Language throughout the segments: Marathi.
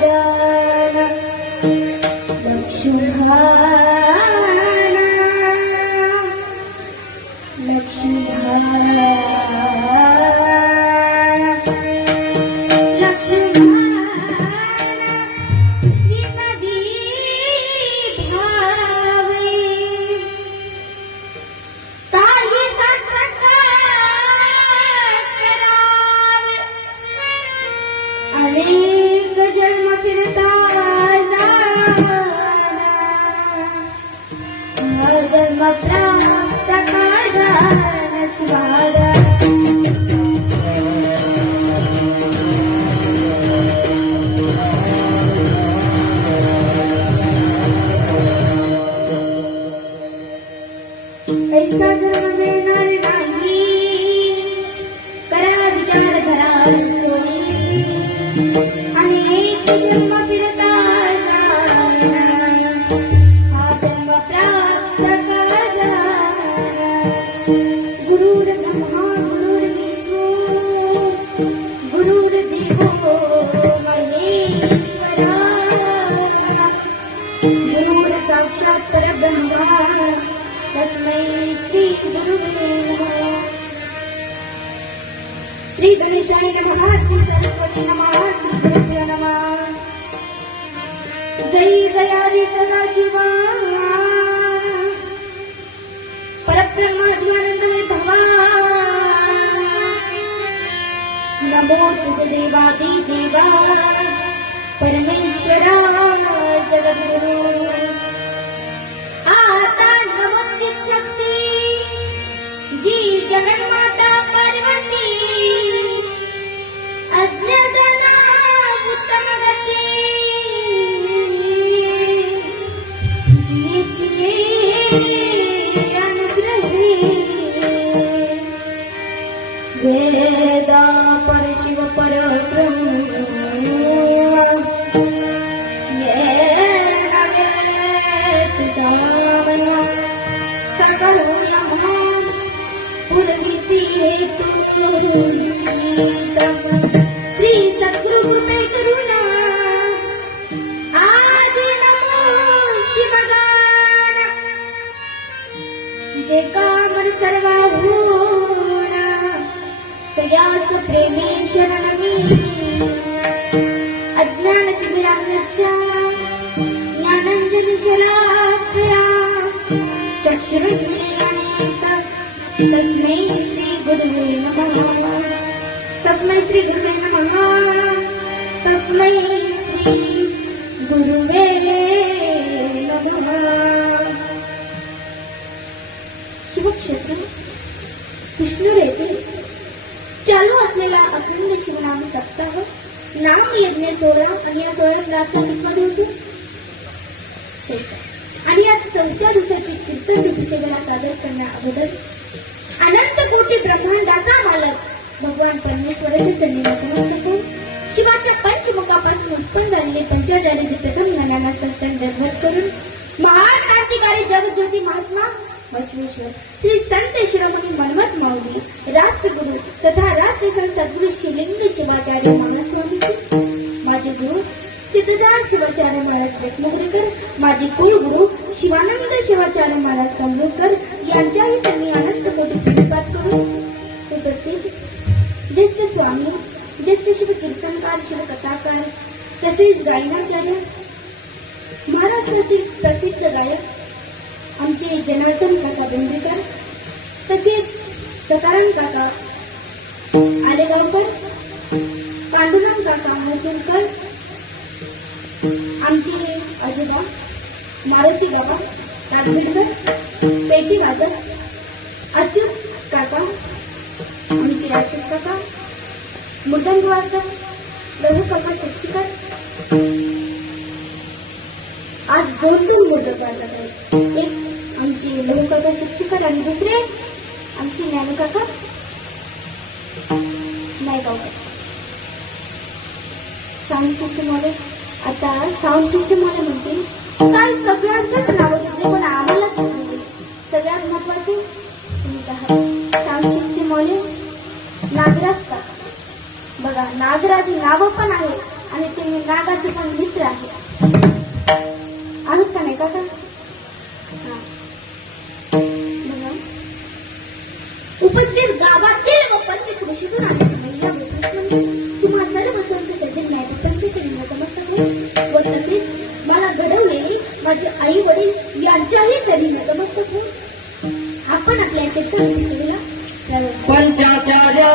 धारण लक्षुधारण लक्षुधारण अनेक जन्म फिरता जाना जन्म प्राप्त करायला शिवाला ऐसा जन्म मिळणार नाही करा विचार धरा सोयी अनेक जन्म फिरता जाना हा जन्म प्राप्त करायला गुरुर ब्रह्मा गुरुर्विष्णू गुरुर्देवो महेश्वरा गुरुर साक्षात् परब्रह्मा तस्मै श्री गुरुवे नमः। श्री गणेशाय नमः श्री सरस्वती नमः श्री गुरुभ्यो नमः। जय दयाळी सदाशिवा परब्रह्माद्यानंदमय भवा नमो तुझे देवादी देवा परमेश्वरा जगद्गुरु आता नमोचित शक्ती जी जगन्माता पार्वती अज्ञातना उत्तम गती जी अनुग्रही वेदा परशिव परब्रह्म सकल पूर्वीसी हेतु श्री सद्गुरु कृपे करुणा आदि नमो शिवगान जे कामर सर्वाभूण तयास प्रेमे शरणमी अज्ञान तिमिरांगस्या ज्ञानंजन शलाकया तस्मै श्री गुरुवे नमः तस्मै श्री गुरुवे नमः तस्मै श्री गुरुवे नमः। शिवक्षेत्र कृष्णूर येथे चालू असलेला अखंड शिवनाम सप्ताह नाम यज्ञ सोहळा आणि या सोहळ्यातला आजचा 5वा दिवस आणि या 4थ्या दिवसाची कीर्तन रूपी सेवेला सादर करण्या अगोदर अनंत कोटी ब्रह्मांडाचा मालक भगवान परमेश्वराच्या चरणी नतमस्तक होऊन शिवाच्या पंचमुखापासून उत्पन्न झालेले पंचाचार्य दिव्यक्रम ज्ञानाला साष्टांग दंडवत करून महान क्रांतिकारी जगज्योती महात्मा बसवेश्वर श्री संत शिरोमणी मन्मथ माऊली राष्ट्रगुरु तथा राष्ट्रसंत सद्गुरु शिवलिंग शिवाचार्य महास्वामीजी माझे गुरु सिद्धदास शिवाचार्य महाराज बेटमुगरीकर माझे कुलगुरु शिवानंद शिवाचार्य महाराज कमरूरकर यांच्याही त्यांनी अनंत कोटी प्रणिपात करून उपस्थित ज्येष्ठ स्वामी ज्येष्ठ शिव कीर्तनकार शिवकथाकार तसेच गायनाचार्य महाराष्ट्रातील प्रसिद्ध गायक आमचे जनार्दन काका बेंद्रेकर तसेच सकाराम काका आलेगावकर पांडुरंग काका मसूरकर आमचे आजोबा मारुती बाबा राजबिडकर पेटी वादक अच्युत काका आमचे अच्युत काका मुद्दम वादक लघु काका शिक्षिका आज 2 मोदक वादक आहेत एक आमचे लघु काका शिक्षिका आणि दुसरे आमचे ज्ञानू काका नायगावकर साऊंड सिस्टम वाले आता साऊंड सिस्टम वाले म्हणतील काय सगळ्यांचेच नाव घेतले पण आम्हालाच सांगितले सगळ्यात महत्वाचे साऊंड सिस्टम वाले नागराज काका बघा नागराज नाव पण आहे आणि त्यांनी नागाचे पण मित्र आहेत. आहेत का नाही काका? हा. बघा. उपस्थित गावातील व पंचकृषीतून आलेल्या महिला व पुरुषांनी तुम्हा सर्व संत सज्जन पंचचरणी नतमस्तक होऊन व तसेच मला घडवलेले माझे आई वडील यांच्याही चरणी नतमस्तक होऊन आपण आपल्या कीर्तन सेवेला पंचाचार्य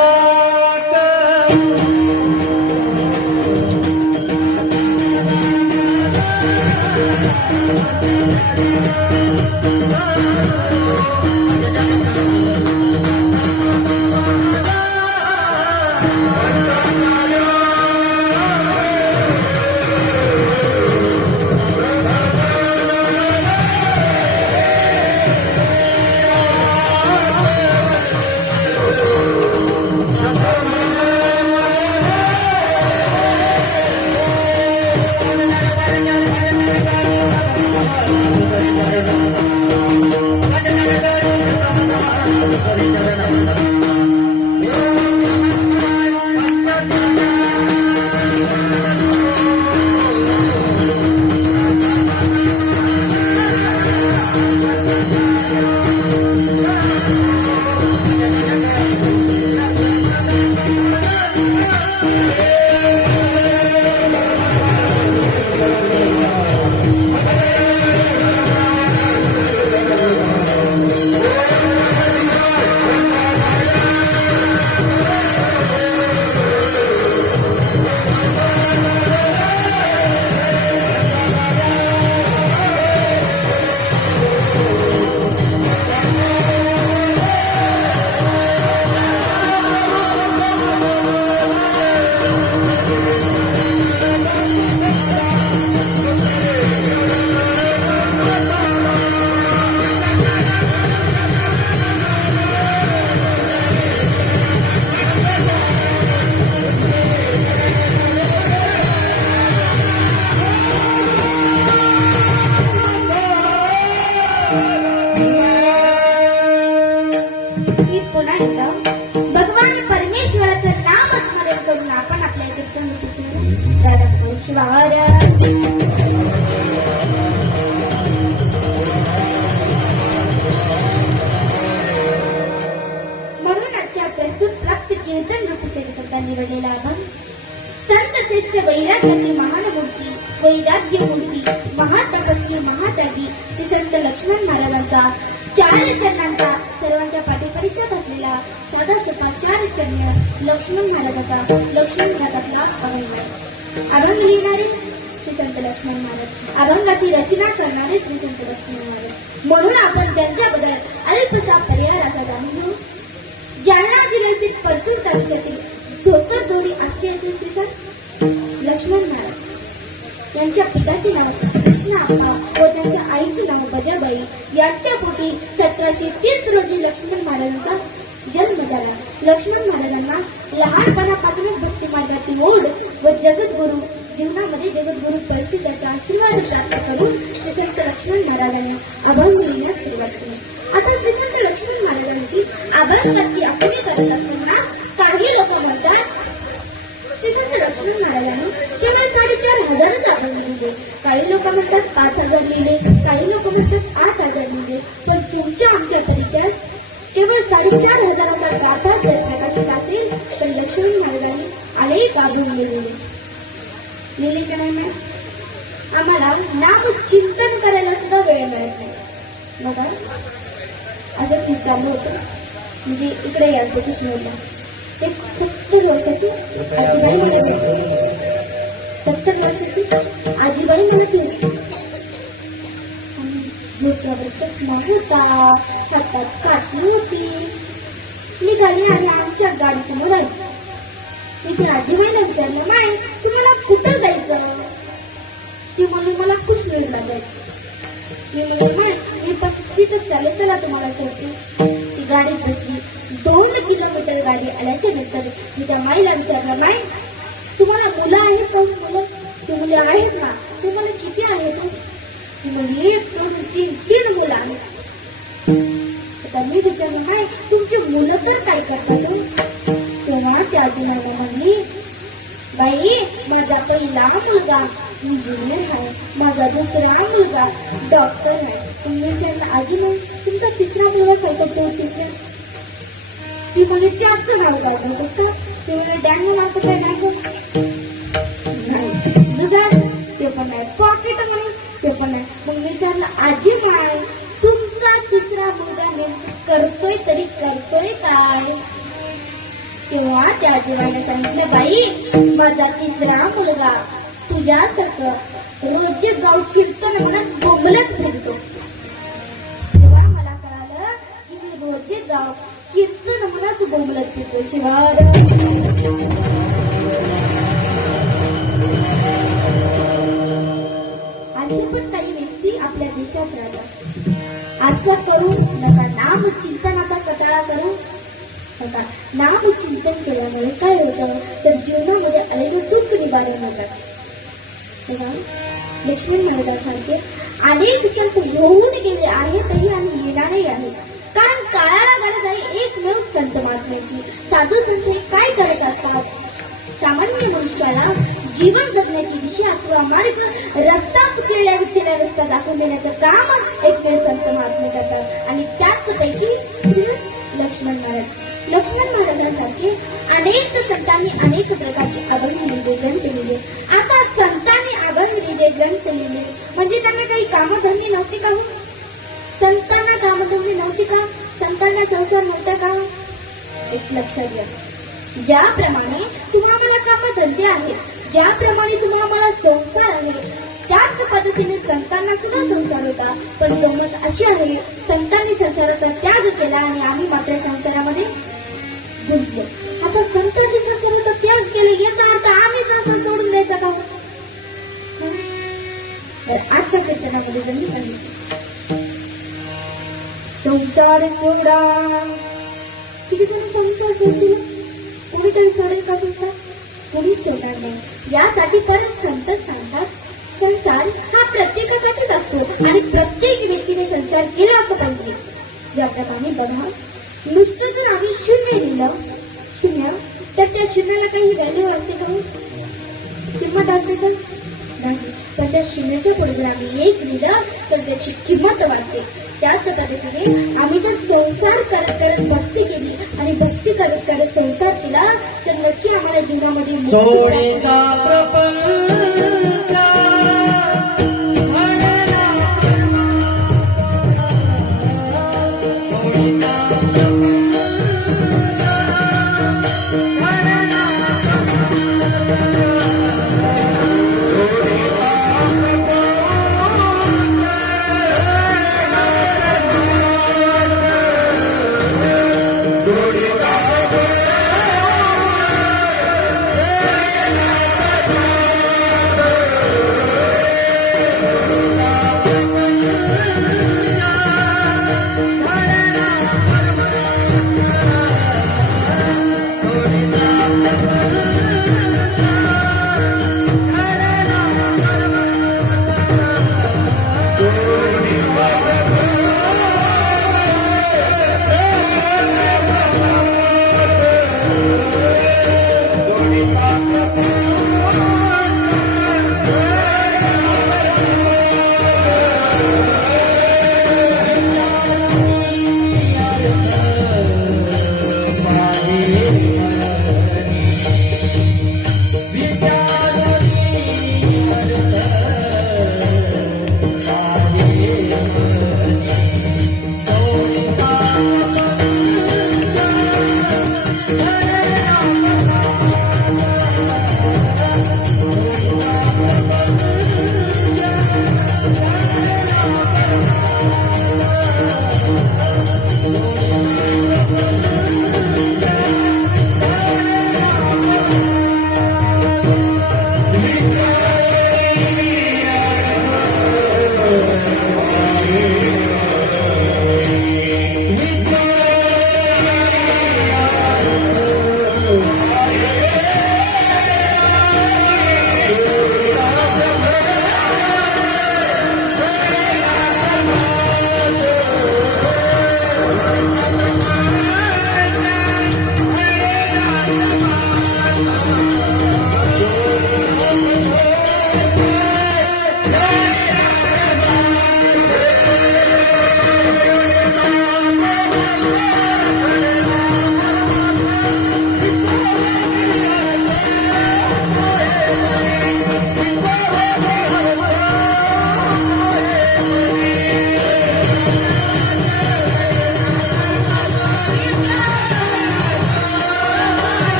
मी पुन्हा एकदा भगवान परमेश्वराचं नाम स्मरण करून आपण आपल्या कीर्तन शिवार म्हणून आजच्या प्रस्तुत प्राप्त कीर्तन रूपी सेवेकरता निवडलेला अभंग संत श्रेष्ठ वैराग्याची महान मूर्ती वैराग्य मूर्ती महातपस्वी महात्यागी श्री संत लक्ष्मण महाराजांचा चार चरणांचा सर्वांच्या पाठी परिचय असलेला साधा सोपा चार चरण लक्ष्मण महाराजातला अभंग लिहिणारे श्री संत लक्ष्मण महाराज, अभंगाची रचना करणारे श्री संत लक्ष्मण महाराज. म्हणून आपण त्यांच्याबद्दल अल्पसा पर्याय असा जाणून घेऊ. जालना जिल्ह्यातील परतूर तालुक्यातील धोकरदोडी आष्टे येथील श्री संत लक्ष्मण महाराज यांच्या पिताचे नाव कृष्ण अप्पा व त्यांच्या आईचे नाव बजाबाई यांच्या पोटी 1730 रोजी लक्ष्मण महाराजांचा जन्म झाला. लक्ष्मण महाराजांना लहानपणापासूनच भक्ती मार्गाची ओढ व जगद्गुरु जीवनामध्ये जगद्गुरु परिस्थितीचा आशीर्वाद प्राप्त करून श्री संत लक्ष्मण महाराजांनी अभंग लिहिण्यास सुरुवात केली. आता श्री संत लक्ष्मण महाराजांची अभंगाची आठवणी करत असताना काही लोक म्हणतात श्री संत लक्ष्मण महाराजांनी केवळ 4,500 अभंग लिहिले. काही लोक म्हणतात 5,000 लिहिले, काही लोक म्हणतात 8,000 लिहिले. पण तुमच्या आमच्या परिचयात केवळ 4,500 गाथा जर प्रकाशित असेल तर लक्ष्मण महाराजांनी अनेक अभंग लिहिले का नाही? आम्हाला नाम चिंतन करायला सुद्धा वेळ मिळत नाही. बघा असं खूप चालू होतं. म्हणजे इकडे यायचं कृष्णला एक 70 वर्षाची आजीबाई मला भेटली. 70 वर्षाची आजीबाई मला भेटली. डोक्यावर चष्मा होता, हातात काठी होती. निघाली आणि आमच्या गाडी समोर आली. मी त्या आजीबाईला विचारलं, नाही तुम्हाला कुठं जायचं? ती म्हणली मला कृष्णला जायचं. मी म्हणले मी पण तिथंच चालेल, चला तुम्हाला सोडते. ती गाडीत बसली. 2 किलोमीटर गाडी आल्याच्या नंतर मी त्या माईला विचारलं, माई तुम्हाला मुलं आहेत का? मुलं? ती मुले आहेत ना. तुम्हाला किती आहेत? ती म्हणजे 1 सोडून 3 मुलं आहेत. आता मी विचारलं, नाही तुमची मुलं तर काय करतात? तेव्हा त्या आजीबाईला म्हणली, बाई, माझा पहिला मुलगा इंजिनियर आहे, माझा दुसरा मुलगा डॉक्टर आहे. तुम्ही विचारलं आजी मग तुमचा तिसरा मुलगा काय करतो? तिसरा ती म्हणजे त्याचं नाव काय करतो का? ते म्हणजे डॅनू नाव काय नाही जुगार ते पण नाही, पॉकेट मनी ते पण नाही. मग विचारलं आजी म्हणाल तुमचा तिसरा मुलगा करतोय तरी करतोय काय? तेव्हा त्या आजीबाईने सांगितलं बाई, माझा तिसरा मुलगा तुझ्यासारखं रोजचे गाव कीर्तन म्हणत बोंबलत फिरतो. तेव्हा मला कळालं की मी रोजचे गाव कीर्तन म्हणत बोंबलत फिरतो. शिवार असे पण काही व्यक्ती आपल्या देशात राहतात. असं करू नका. नाम चिंतनाचा कटाळा करू नका. नाम चिंतन केल्यामुळे काय होतं तर जीवनामध्ये अनेक दुःख निवारण होतात. तेव्हा लक्ष्मण महाराजांसारखे अनेक संत होऊन गेले आहेतही आणि येणारही आहेत. कारण काळाला गरज आहे एकमेव संत महात्म्याची. साधू संत हे काय करत असतात? सामान्य मनुष्याला जीवन जगण्याची दिशा किंवा मार्ग रस्ता चुकलेल्या व्यक्तीला रस्ता दाखवून देण्याचं काम एकमेव संत महात्मे करतात. आणि त्याचपैकी लक्ष्मण महाराजांसारखे अनेक संतांनी अनेक प्रकारचे अभंग लिहिले, ग्रंथ लिहिले. आता संतांनी अभंग लिहिले, ग्रंथ लिहिले म्हणजे त्यांना काही कामधंदे नव्हते का? संतांना कामधंदे नव्हते का? संतांना संसार नव्हता का? एक लक्षात घ्या, ज्याप्रमाणे तुम्हाला कामधंदे आहेत, ज्याप्रमाणे तुम्हाला संसार आहे, त्याच पद्धतीने संतांना सुद्धा संसार होता. पण गंमत अशी आहे, संतांनी संसाराचा त्याग केला आणि आम्ही मात्र संसारामध्ये गुंतलो. आता संतांनी संसाराचा त्याग केला याचा अर्थ आम्ही संसार सोडून द्यायचा का? तर आजच्या कीर्तनामध्ये जर मी सांगितलं संसार सोडा, किती जण संसार सोडतील? कोणीतरी सोडेल का संसार? कोणीच सोडणार नाही. यासाठी परत संत सांगतात संसार हा प्रत्येकासाठीच असतो आणि प्रत्येक व्यक्तीने संसार केलाच पाहिजे. ज्याप्रमाणे बघा, नुसतं जर आम्ही शून्य लिहिलं, शून्य, तर त्या शून्याला काही व्हॅल्यू असते का? किंमत असते का? नाही. पण त्या शून्याच्या पुढे जर आम्ही एक लिहिलं तर त्याची किंमत वाढते. त्याच पद्धतीने आम्ही जर संसार करत करत भक्ती केली आणि भक्ती करत करत संसार केला तर नक्की आम्हाला जीवनामध्ये सोडिता प्रपंच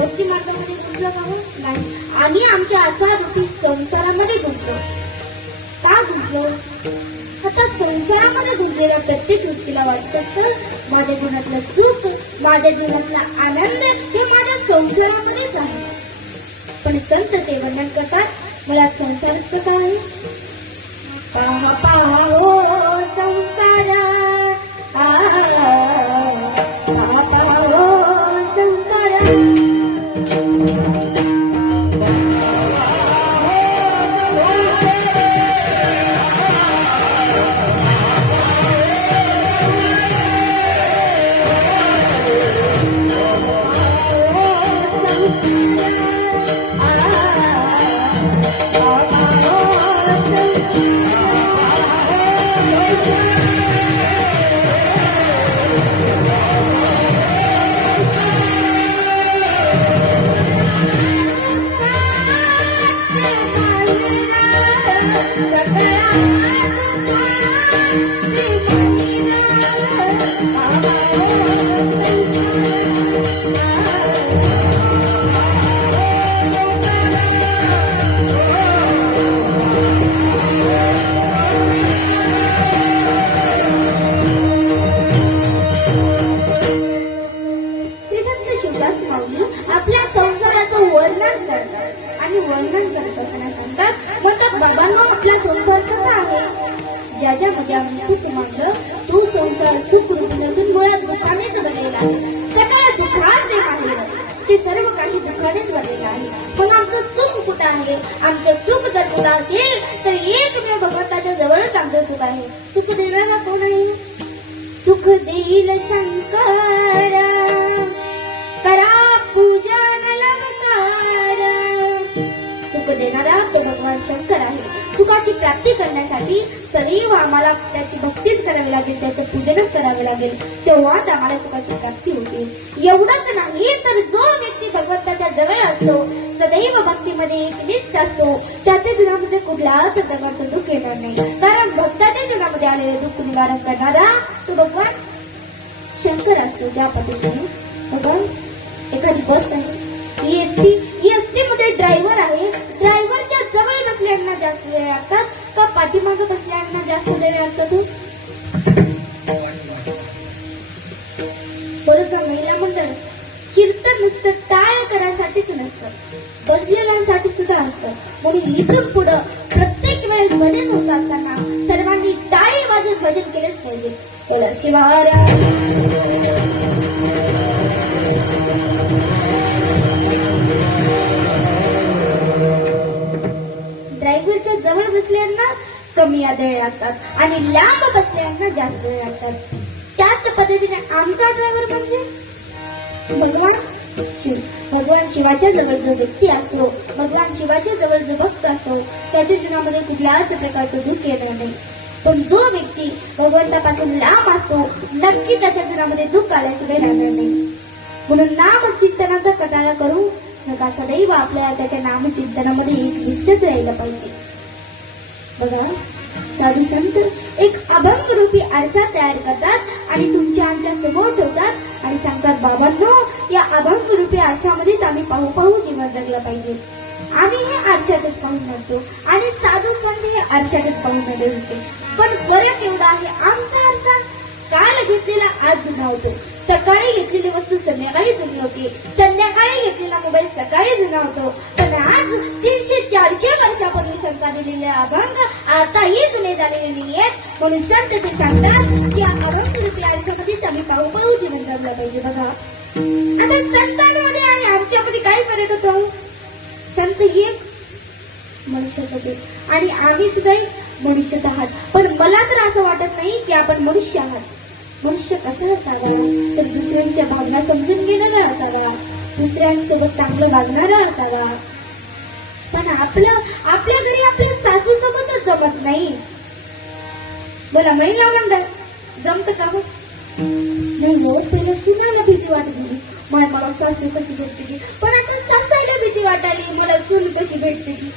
भक्ती मार्गामध्ये गुंतलो का हो? नाही. आम्ही आमच्या असा रूपी संसारामध्ये गुंतलो. का गुंतलो? आता संसारामध्ये गुंतलेल्या प्रत्येक व्यक्तीला वाटत असतं माझ्या जीवनातलं सुख, माझ्या जीवनातला आनंद हे माझ्या संसारामध्येच आहे. पण संत ते वर्णन करतात, मला संसारच कसा आहे? पाहा पाहा हो संसार, पाहा पाहा हो संसार. आपल्या संसाराचं वर्णन करतात आणि वर्णन करत असताना सांगतात, म्हणतात बाबांनो आपला संसार कसा आहे? ज्याच्यामध्ये आम्ही सुख मागलं तो संसार सुख रूपी नसून मुळात दुःखानेच भरलेला आहे. सगळ्या दुःखाचे माहेर ते सर्व काही दुःखानेच भरलेलं आहे. मग आमचं सुख कुठं आहे? आमचं सुख जर कुठं असेल तर एकमेव भगवंताच्या जवळच आमचं सुख आहे. सुख देणारा कोण आहे? सुख देईल शंकर, करा पूजन लवकर. सुख देणारा तो भगवान शंकर आहे. सुखाची प्राप्ती करण्यासाठी सदैव आम्हाला त्याची भक्तीच करावी लागेल, त्याचं पूजनच करावे लागेल, तेव्हाच आम्हाला सुखाची प्राप्ती होते. एवढंच नाही तर जो व्यक्ती भगवंताच्या जवळ असतो, सदैव भक्तीमध्ये एकनिष्ठ असतो, त्याच्या जीवनामध्ये कुठल्याच प्रकारचं दुःख येणार नाही. कारण भक्ताच्या जीवनामध्ये आलेले दुःख निवारण करणारा तो भगवान शंकर असतो. ज्या पद्धतीने बघा, एखादी बस आहे, EST मध्ये ड्रायव्हर आहे. ड्रायव्हरच्या जवळ बसल्यानं जास्त वेळ लागतात का पाठीमागे बसल्यानं जास्त वेळ लागतो? बरोबर. महिला मंडळ कीर्तन नुसतं टाळ करायसाठीच नसतं, बसलेल्यांसाठी सुद्धा असतं. म्हणून इथून पुढं प्रत्येक वेळेस भजन होत असताना सर्वांनी टाळी वाजत भजन केलेच पाहिजे. बोला शिवाराम. ड्रायव्हरच्या जवळ बसल्यांना कमी वेळ लागतात आणि लांब बसल्यांना जास्त वेळ लागतात. त्याच पद्धतीने आमचा ड्रायव्हर म्हणजे भगवान शिव. भगवान शिवाच्या जवळ जो व्यक्ती असतो, भगवान शिवाच्या जवळ जो भक्त असतो, त्याच्या जीवनामध्ये कुठल्याच प्रकारचं दुःख येणार नाही. पण जो व्यक्ती भगवंतापासून लांब असतो, नक्की त्याच्या जीवनामध्ये दुःख आल्याशिवाय राहणार नाही. म्हणून नामचिंतनाचा कटाळा करू नका. सदैव आपल्याला त्याच्या नामचिंतनामध्ये एक निष्ठच राहिलं पाहिजे. बघा, साधू संत एक अभंग रूपी आरसा तयार करतात आणि तुमच्या आमच्या समोर ठेवतात आणि सांगतात, बाबांनो या अभंग रूपी आरशामध्येच आम्ही पाहू पाहू जीवन जगलं पाहिजे. आम्ही हे आरशातच पाहून म्हणतो आणि साधू संत हे आरशातच पाहून मध्ये होते. पण फरक एवढा आहे, आमचा आरसा काल घेतलेला आज जुना होतो, सकाळी घेतलेली वस्तू संध्याकाळी जुनी होती, संध्याकाळी घेतलेला मोबाईल सकाळी जुना होतो. पण आज 300-400 वर्षापूर्वी संता दिलेले अभंग आताही जुने झालेले नाहीयेत. म्हणून संत ते सांगतात की अभंग रूपी आयुष्यामध्येच आम्ही पाहू पाहू जीवन जगलं पाहिजे. बघा, आता संतांमध्ये आणि आमच्यामध्ये काय फरक होतो? संत हे मनुष्यच होते आणि आम्ही सुद्धा मनुष्यच आहात. पण मला तर असं वाटत नाही की आपण मनुष्य आहात. मनुष्य कसा असावा? तर दुसऱ्यांच्या भावना समजून घेणारा असावा, दुसऱ्यांसोबत चांगलं वागणारा असावा. पण आपल्या घरी आपल्या सासू सोबतच जमत नाही. बोला, महिला मंडळ जमत का? नाही हो, पहिला सुनाला भीती वाटत होती, मला सासू कशी भेटते की, पण आता सासायला भीती वाटाली, मला सून कशी भेटते की.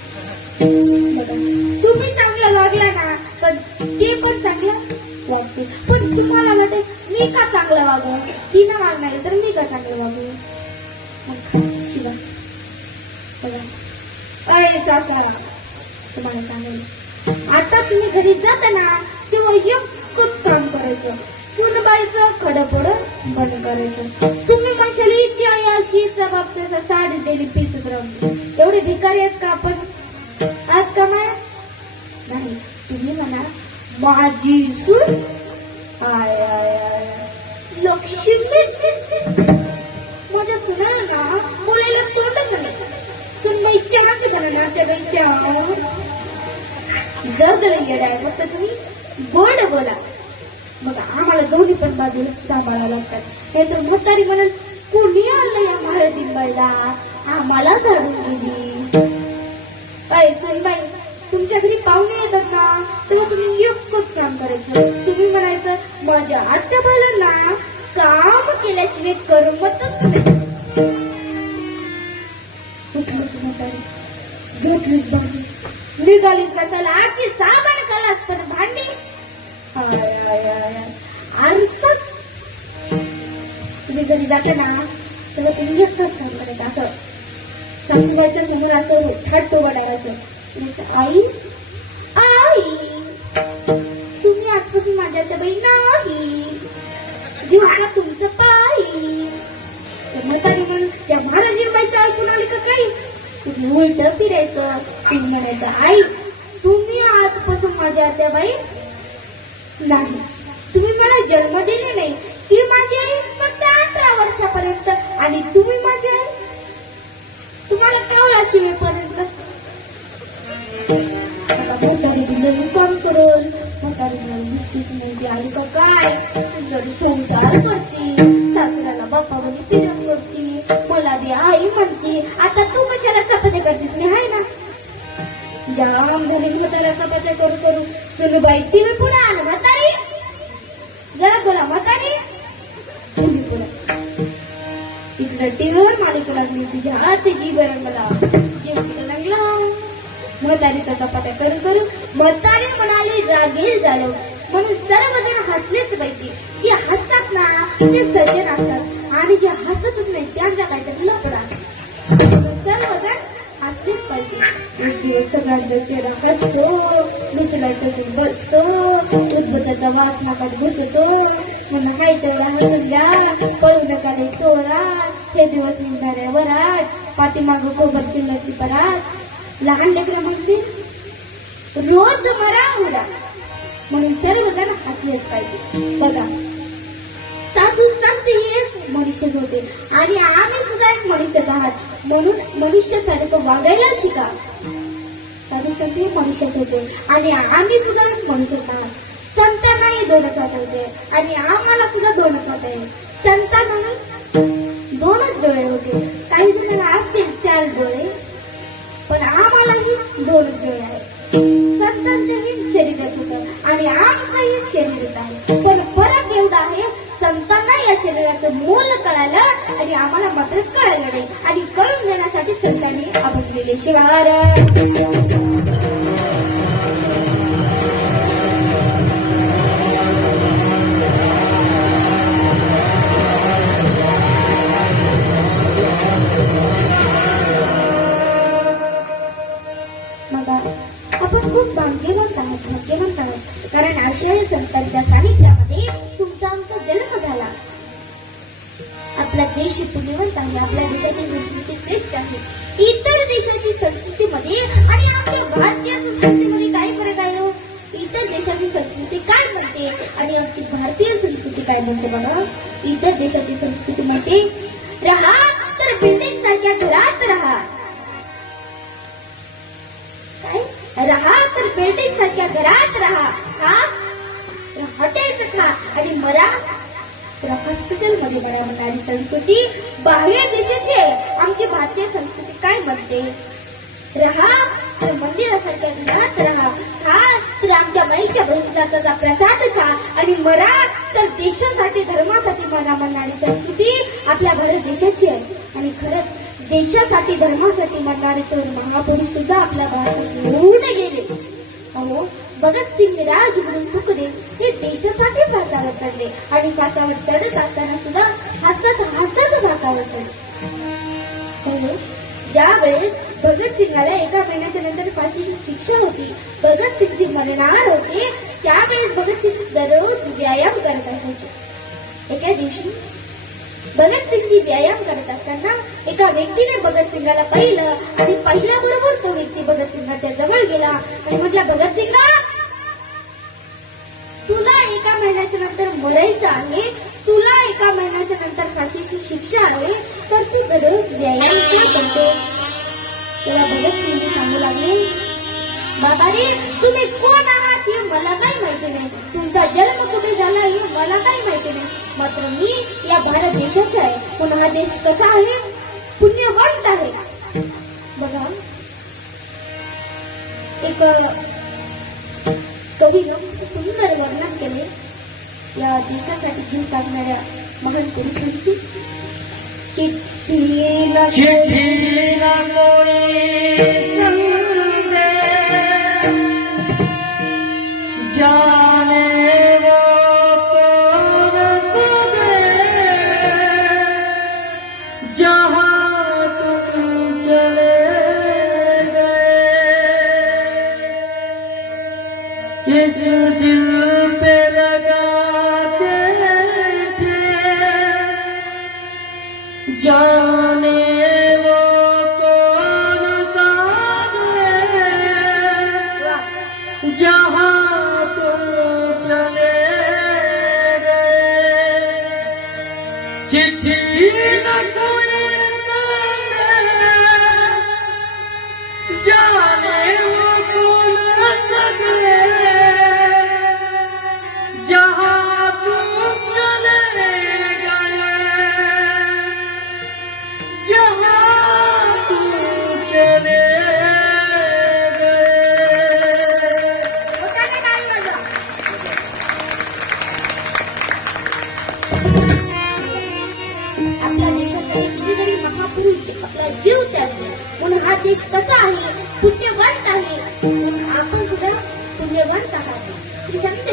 तुम्ही चांगला वागला ना पण ते पण चांगला वागते. पण तुम्हाला वाटेल मी का चांगला वागू, ती ना वागणार तर मी का चांगलं वागू. शिवा बघा, अय सासरा, तुम्हाला सांगेल, आता तुम्ही घरी जाताना तेव्हा एकच काम करायचं, सुनबाईचं खडपड बंद करायचं. तुम्ही म्हणशाल हिची आई अशी जबाब तसा साडी दिली पिसत राहून, एवढे भिकारी आहेत का आपण? आज का माया नाही, तुम्ही म्हणा माझी सून आय आय आय लक्ष्मी. माझ्या सुनाला ना बोलायला तोंडच नाही. सुनबाई चहाच करा ना त्या बाईच्या. जाऊ दे येडाय, फक्त तुम्ही गोड बोला. मग आम्हाला दोन्ही पण बाजू सांभाळावं लागतात. नाहीतर म्हातारी म्हणाल कोणी आणलं या महाराजीन बाईला, आम्हाला झाडून गेली. अय सुनबाई, तुमच्या घरी पाहुणे येतात ना तेव्हा तुम्ही एकच काम करायचं. तुम्ही म्हणायचं माझ्या आत्या बाईला काम केल्याशिवाय करमतच नाही. उठलीच म्हातारी, घेतलीच भांडी, निघालीच कसाला की साबण कलास पण भांडी. आरसाच तुम्ही घरी जाता ना तेव्हा तुम्ही एकच काम करायचं. असं सासूबाईच्या समोर असं थाट वाढायचं. आई आई तुम्ही आजपासून माझ्या त्या बाई नाही घेऊ का तुमचं पायी. म्हातारी म्हणून त्या महाराजी बाईचं ऐकून आली का काही? तुम्ही उलट फिरायचं. तुम्ही म्हणायचं आई तुम्ही आजपासून माझ्या त्या बाई नाही. तुम्ही मला जन्म दिले नाही, ती माझी आई फक्त 18 वर्षापर्यंत, आणि तुम्ही माझी आई तुम्हाला कळला शिवेपर्यंत. म्हातारी नवीन काम करेल. म्हातारी नाही आई का काय सुंदर संसार करते, सासऱ्याला बापामध्ये फिरत करते, मला दे आई म्हणते. आता तू कशाला चपात्या करतेस? मी आहे ना. जाम झाली म्हाताऱ्या चपात्या करू करू. सुनबाई टीव्ही पुन्हा आण म्हातारी, जरा बोला म्हातारी. टीव्ही पुन्हा इकडं टीव्हीवर मालिका लागली, तुझ्या हातीची गरम मला जेवण लागला. म्हातारीचा चपात्या करू करू म्हातारी म्हणाली रागील झालो. म्हणून सर्वजण हसलेच पाहिजे. जे हसतात ना ते सज्जन असतात, आणि जे हसतच नाही त्यांचा काहीतरी लफडा. सर्वजण हसलेच पाहिजे. एक दिवस सगळ्यांचा चेहरा कसतो, मित्राला टोकून बसतो, उद्भताचा वास नाकात घुसतो. म्हणून हाय तेवढा हसून द्या, पळू नका रे तोरा. हे दिवस निघणाऱ्या वराट, पाठीमाग कोबर चिल्लरची परात. लहान लेकरं म्हणते रोज मरा उडा. म्हणून सर्वजण हसलेच पाहिजे. बघा साधू संत हे मनुष्यच होते, आणि आम्ही सुद्धा एक मनुष्यच आहात. म्हणून मनुष्यासारखं वागायला शिका. साधू संत हे मनुष्यच होते, आणि आम्ही सुद्धा एक मनुष्यच आहात. संतांनाही 2च हात होते, आणि आम्हाला सुद्धा 2च हात आहे. संतांना 2च डोळे होते. काही जणांना असतील 4 डोळे, पण आम्हालाही 2च डोळे आहेत. संतांच्याही शरीरात होतं, आणि आमचंही शरीरात आहे. पण फरक एवढा आहे, संतांना या शरीराचं मोल कळालं, आणि आम्हाला मात्र कळलं नाही. आणि कळून देण्यासाठी संतांनी अभंगलेले शिवार. आपण खूप भाग्यवंत आहात, कारण आशय संतांच्या सानिध्यामध्ये तुमचा आमचा जन्म झाला. आपला देश पुण्यवंत आहे, आपल्या देशाची संस्कृती श्रेष्ठ आहे. इतर देशाची संस्कृतीमध्ये आणि आपल्या भारतीय संस्कृतीमध्ये काय फरक आहे? इतर देशाची संस्कृती काय म्हणते आणि आमची भारतीय संस्कृती काय म्हणते? बघा, इतर देशाची संस्कृती म्हणते राहा तर बिल्डिंग सारख्या घरात राहा. राहा तर बिल्डिंग सारख्या घरात राहा, खा हॉटेलचं खा, आणि मरा तर हॉस्पिटल मध्ये मरा म्हणणारी संस्कृती बाह्य देशाची आहे. आमची भारतीय संस्कृती काय म्हणते? राहा तर मंदिरासारख्या घरात राहा, खा तर आमच्या बाईच्या बहिणीचा प्रसाद खा, आणि मरा तर देशासाठी धर्मासाठी मरा म्हणणारी संस्कृती आपल्या भारत देशाची आहे. आणि खरंच देशासाठी धर्मासाठी मरणारे तर महापुरुष सुद्धा आपल्या भारतात होऊन गेले. अहो, भगतसिंग, राजगुरू, सुखदेव हे देशासाठी फासावर चढले, आणि फासावर चढत असताना सुद्धा हसत हसत फासावर चढले. हो, ज्या वेळेस भगतसिंगाला एका महिन्याच्या नंतर फाशीची शिक्षा होती, भगतसिंगची मरणार होते, त्यावेळेस भगतसिंग दररोज व्यायाम करत असायचे. एका दिवशी भगतसिंगजी व्यायाम करत असताना एका व्यक्तीने भगतसिंगाला पाहिलं आणि पाहिल्याबरोबर तो व्यक्ती भगतसिंगाच्या जवळ गेला आणि म्हटला, भगतसिंगा, तुला एका महिन्याच्या नंतर मरायचं आहे, तुला एका महिन्याच्या नंतर फाशीची शिक्षा आहे, तर तू दररोज व्यायाम का करतोस? त्याला भगतसिंगजी सांगू लागले, बाबा रे, तुम्ही कोण आहात हे मला काही माहिती नाही, तुमचा जन्म कुठे झाला हे मला काही माहिती नाही, मात्र मी या भारत देशाचा आहे. पण हा देश कसा आहे? पुण्यवंत आहे. बघा, एक कवीनं सुंदर वर्णन केले या देशासाठी जीव टाकणाऱ्या महान पुरुषांची. चिठ्ठी न चिट्ठी न कोई संदेश, जाने वो कौन सा देश, जहाँ तुम चले गए, इस दिल पे लगा के जाने वो कौन सा देश, जहाँ तुम चले गए, चिट्ठी न कोई संदेश, जाने वो कौन सा देश, जहाँ तुम चले गए, जहाँ तुम चले गए. आपल्या देशासाठी कितीतरी महापुरुष आपला जीव त्यागले म्हणून हा देश कसा आहे? पुण्यवंत आहे. म्हणून आपण सुद्धा पुण्यवंत आहात. श्री संत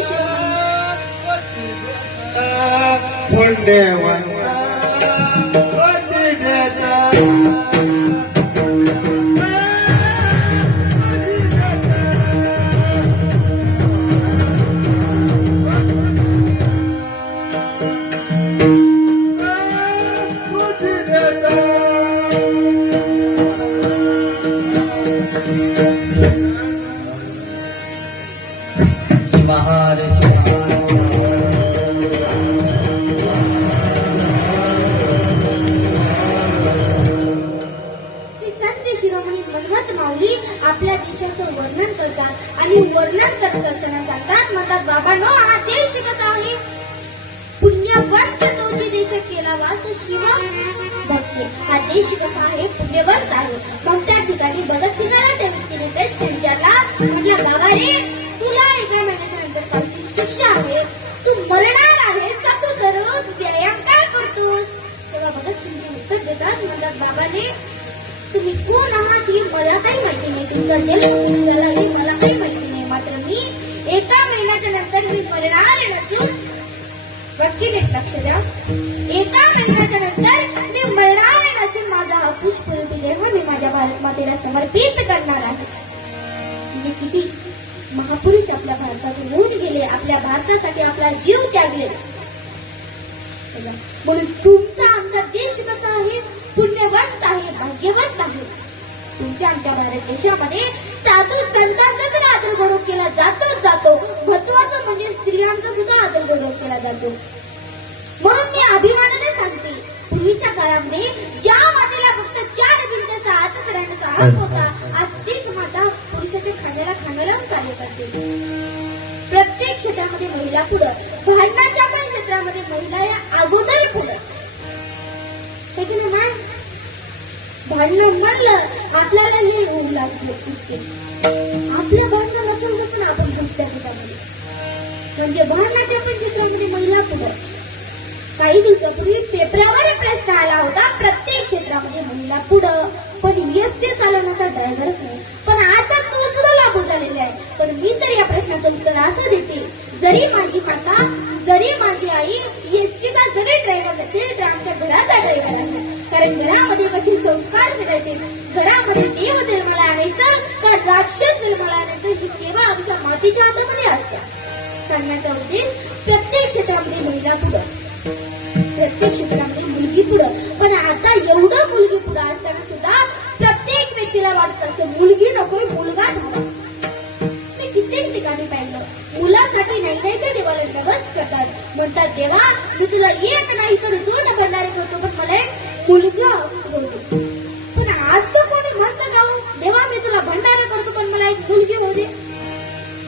शिरोमणी मनमत माऊली आपल्या देशाचं वर्णन करतात आणि वर्णन करत असताना म्हणतात, बाबांनो, हा देश कसा आहे? पुण्यवंत तोची देश केला वास शिव भक्ती. हा देश कसा आहे? पुण्यवंत आहे. मग त्या ठिकाणी भगतसिंगाला त्या व्यक्तीने प्रश्न विचारला, म्हटलं, बाबा रे, तुला एका महिन्याच्या नंतर फाशी शिक्षा आहे, तू मरणार आहेस का तू दररोज व्यायाम काय करतोस? तेव्हा भगतसिंगजी उत्तर देतात, म्हणतात, बाबाने, तुम्ही कोण आहात हे मला काही माहिती नाही, तुमचा जन्म कुठे झाला हे मला काही माहिती नाही, मात्र मी एका महिन्याच्या नंतर मी मरणार नसून, वकील लक्ष द्या, एका महिन्याच्या नंतर मी मरणार नसून माझा हा पुष्परूपी देह मी माझ्या भारत मातेला समर्पित करणार आहे. म्हणजे किती महापुरुष आपल्या भारतातून होऊन गेले, आपल्या भारतासाठी आपला जीव त्यागले. म्हणून तुमचा आमचा देश कसा आहे? पुण्यवंत आहे, भाग्यवंत आहे. तुमच्या आमच्या भारत देशामध्ये साधू संतांचा तर आदर गौरव केला जातो. महत्वाचं म्हणजे स्त्रियांचा सुद्धा आदर गौरव केला जातो. म्हणून मी अभिमानाने सांगते, पूर्वीच्या काळामध्ये ज्या मातेला फक्त 4 भिंतीचा आतच राहण्याचा हक्क होता, आज तीच माता पुरुषाच्या खांद्याला कार्य करते. प्रत्येक क्षेत्रामध्ये महिला पुढं, भांडणाच्या पण क्षेत्रामध्ये महिला या अगोदर पुढं. भांडण म्हणलं आपल्याला हे होऊ लागले, आपल्या भांडण नसून पण आपण पुस्तकामध्ये, म्हणजे भांडणाच्या पण क्षेत्रामध्ये महिला पुढं. काही दिवसापूर्वी पेपरावर प्रश्न आला होता, प्रत्येक क्षेत्रामध्ये महिला पुढं, पण एसटी चालवण्याचा ड्रायव्हरच नाही. पण आता तो सुद्धा लागू झालेला आहे. पण मी तर या प्रश्नाचं उत्तर असं देते, जरी माझी माता, जरी माझी आई एसटीचा जरी ड्रायव्हर नसेल तर आमच्या घराचा ड्रायव्हर आहे. कारण घरामध्ये कसे संस्कार करायचे, घरामध्ये देव जन्माला आणायचं का राक्षस जन्माला आणायचं हे केवळ आमच्या मातीच्या हातामध्ये असते. सांगण्याचा उद्देश प्रत्येक क्षेत्रामध्ये महिला पुढं, प्रत्येक क्षेत्रामध्ये मुलगी पुढं. पण आता एवढं मुलगी पुढं असताना सुद्धा प्रत्येक व्यक्तीला वाटत असतं मुलगी नकोय, मुलगाच हवा. मी कित्येक ठिकाणी पाहिलं, मुलासाठी नाही नाही तर देवाला नवस करतात, म्हणतात देवा मी तुला एक नाही तर दोन भंडारे करतो पण मला एक मुलगा होतो. पण असं कोणी म्हणतं का हो, देवा मी तुला भंडारे करतो पण मला एक मुलगी होऊ दे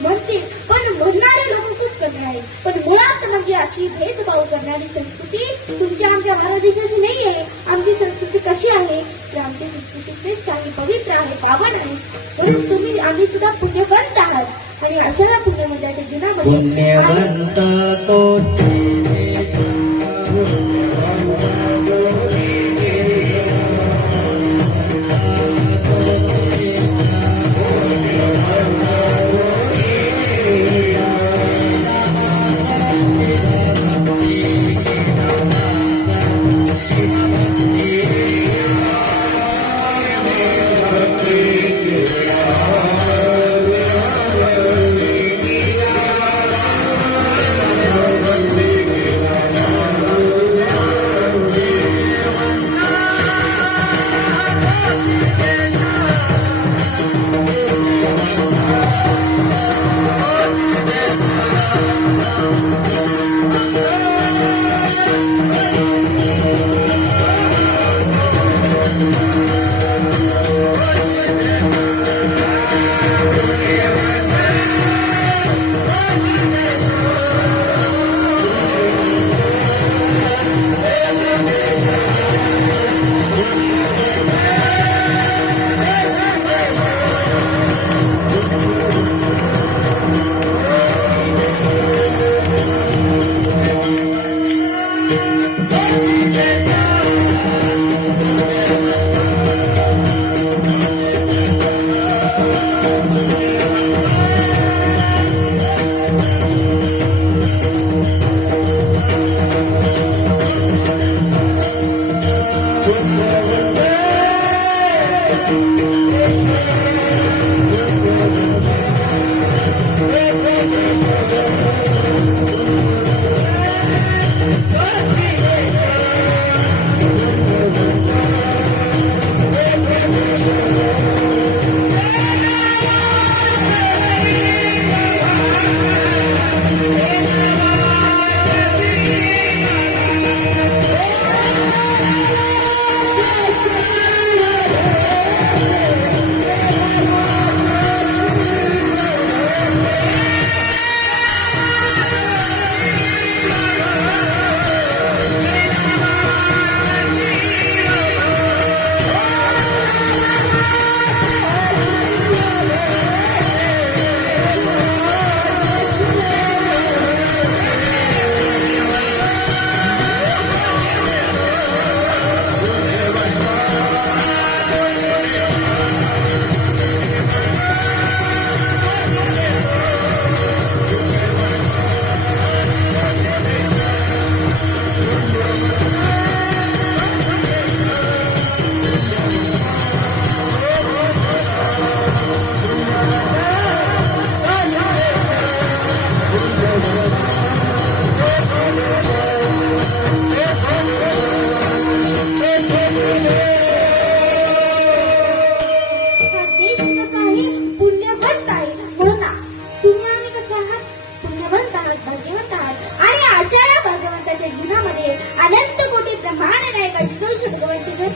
म्हणते. पण म्हणणारे लोक खूप कमी आहेत. पण मुळात म्हणजे अशी भेदभाव करणारी संस्कृती तुमच्या आमच्या भारत देशाची नाही आहे. आमची संस्कृती कशी आहे तर आमची संस्कृती श्रेष्ठ आहे, पवित्र आहे, पावन आहे. म्हणून तुम्ही आम्ही सुद्धा पुण्यवंत आहात आणि अशाला पुण्यमंदिराच्या जीवनामध्ये पुण्यवंत तोचे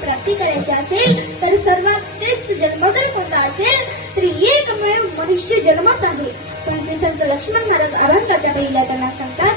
प्राप्ती करायची असेल तर सर्वात श्रेष्ठ जन्म जर कोणता असेल तर एकमेव मनुष्य जन्मच आहे. पण श्री संत लक्ष्मण महाराज अभंगाच्या पहिल्याच्या नाव सांगतात,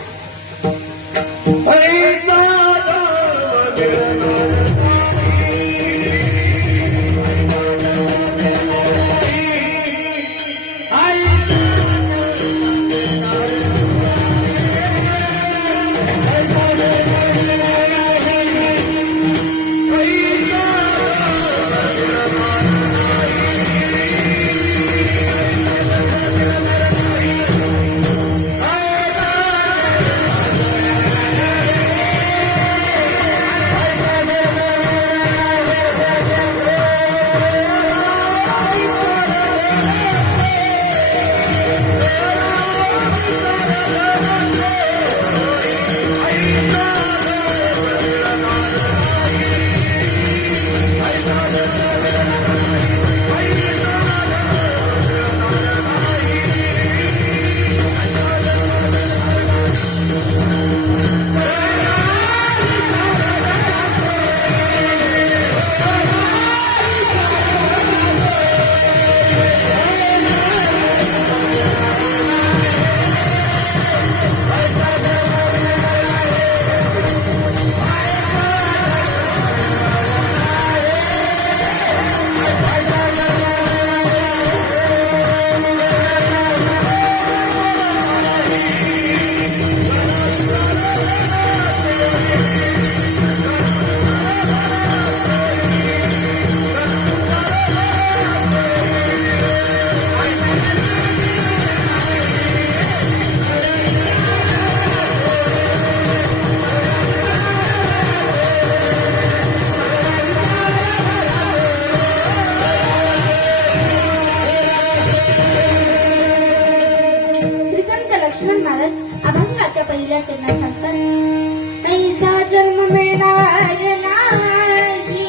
आपल्या त्यांना सांगतात ऐसा जन्म मिळणार नाही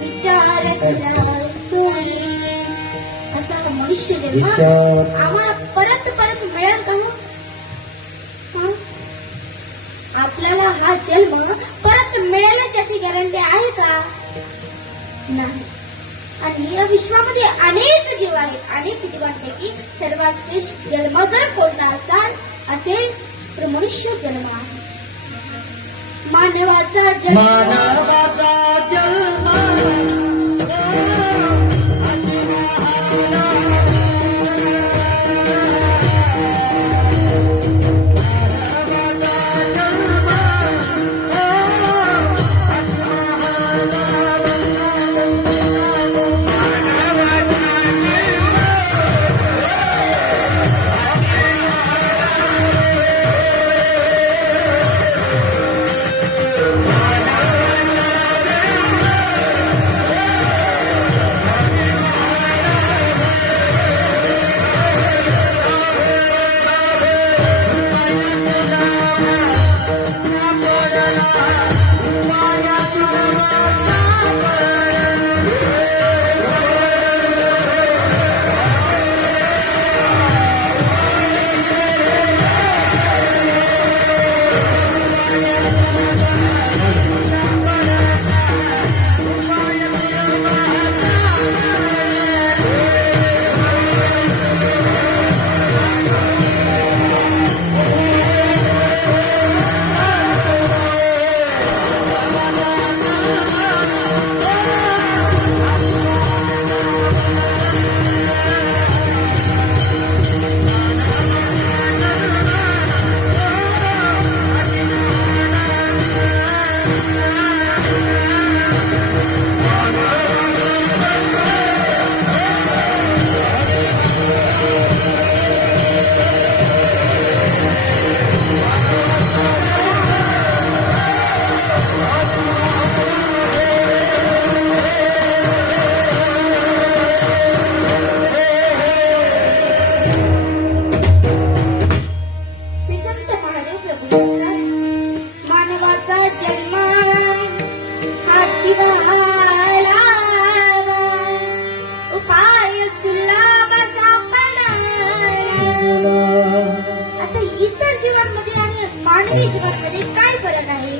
विचार करा सोयी असा हा मनुष्य जन्म विचार आम्हाला परत परत मिळेल का हो? हं? आपल्याला हा जन्म परत मिळेल याची गॅरंटी आहे का? नाही. आणि या विश्वामध्ये अनेक जीव आहेत. अनेक जीवांपैकी सर्वात श्रेष्ठ जन्म जर कोणता असेल तर मनुष्य जन्म आहे. मानवाचा जन्म मानवाचा जन्म श्री संत महादेव प्रभू म्हणतात, मानवाचा जन्म हा जीवाला उपाय सुलभ सापडला. आता इतर जीवांमध्ये आणि मानवी जीवांमध्ये काय फरक आहे?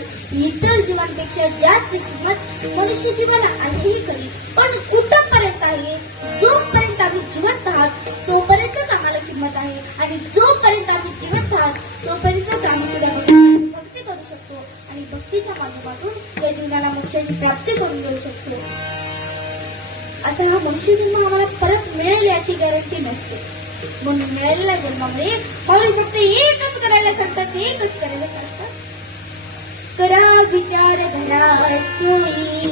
इतर जीवांपेक्षा जास्त किंमत मनुष्य जीवाला आलीही खरी, पण कुठपर्यंत आहे? जोपर्यंत आम्ही जिवंत आहात तोपर्यंतच आम्हाला किंमत आहे, आणि जोपर्यंत आम्ही जिवंत आहात तोपर्यंतच आम्ही सुद्धा भक्ती करू शकतो आणि भक्तीच्या माध्यमातून या जीवनाला मोक्षाची प्राप्ती करून घेऊ शकतो. आता हा मनुष्य जन्म आम्हाला परत मिळेल याची गॅरंटी नसते. म्हणून मिळालेल्या जन्मामध्ये माऊली फक्त एकच करायला सांगतात, एकच करायला सांगतात, करा विचार धरा सोयी.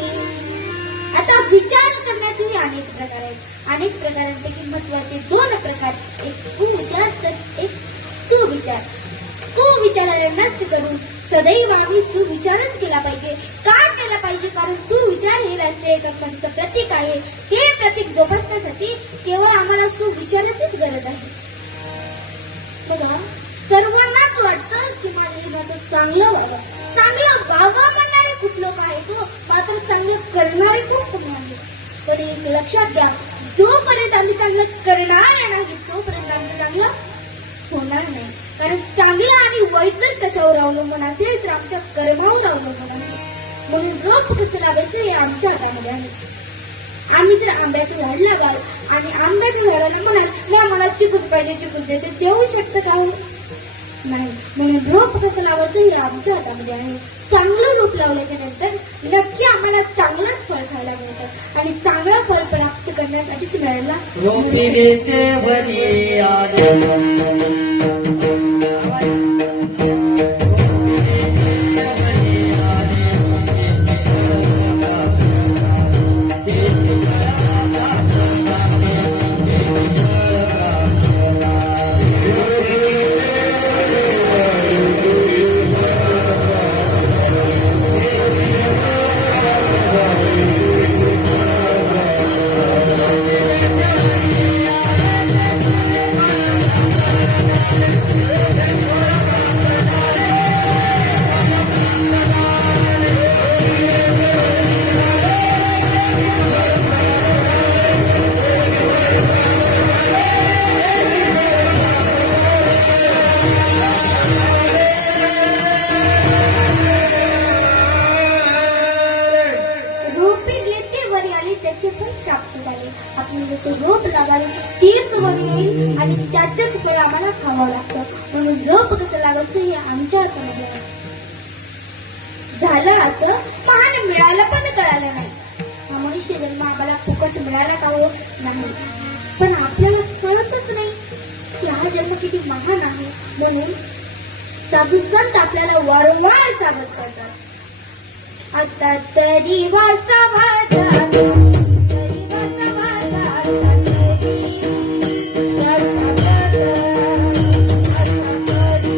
आता विचार करण्याचे अनेक प्रकार आहेत. अनेक प्रकारांपैकी महत्वाचे दोन प्रकार, एक कुविचार तर एक सुविचार. कुविचाराला नष्ट करून सदैव आम्ही सुविचारच केला पाहिजे. का केला पाहिजे? कारण सुविचार हे राष्ट्रीय एकात्मतेचं प्रतीक आहे. हे प्रतीक जोपासण्यासाठी केवळ आम्हाला सुविचाराचीच गरज आहे. बघा, सर्वांनाच वाटतं की माझ्या जीवनाचं चांगलं व्हावं. चांगलं व्हावं म्हणणारे खूप लोक आहेत, मात्र चांगलं करणारे खूप कमी आहेत. पण एक लक्षात घ्या, जोपर्यंत आम्ही चांगलं करणार नाही तोपर्यंत आम्ही चांगलं होणार नाही. कारण चांगलं आणि वाईट जर कशावर अवलंबून असेल तर आमच्या कर्मावर अवलंबून आहे. म्हणून रोप कसं लावायचं हे आमच्या हातामध्ये आहे. आम्ही जर आंब्याचं झाड लावाल आणि आंब्याच्या झाडाला म्हणाल नाही मला चिकूच पाहिजे, चिकूच देते, देऊ शकतं का? नाही. म्हणून रोप कसं लावायचं हे आमच्या हातामध्ये आहे. चांगलं रोप लावल्याच्या नंतर नक्की आम्हाला चांगलंच फळ खायला मिळतं आणि चांगलं फळ प्राप्त करण्यासाठीच मिळायला रोपी देते वरी आले आपण जसं रोप लागावे तीच वर येईल आणि त्याच्याच फळ आम्हाला खावं लागतं. म्हणून रोप कसं लागायचं हे आमच्या हातामध्ये आहे. झालं असं महान मिळालं पण कळालं नाही. हा मनुष्य जन्म आम्हाला फुकट मिळाला का हो? नाही. पण आपल्याला कळतच नाही की हा जन्म किती महान आहे. म्हणून साधू संत आपल्याला वारंवार सांगत करतात, आता तरी वासावा दाता, तरी वासावा दाता, तरी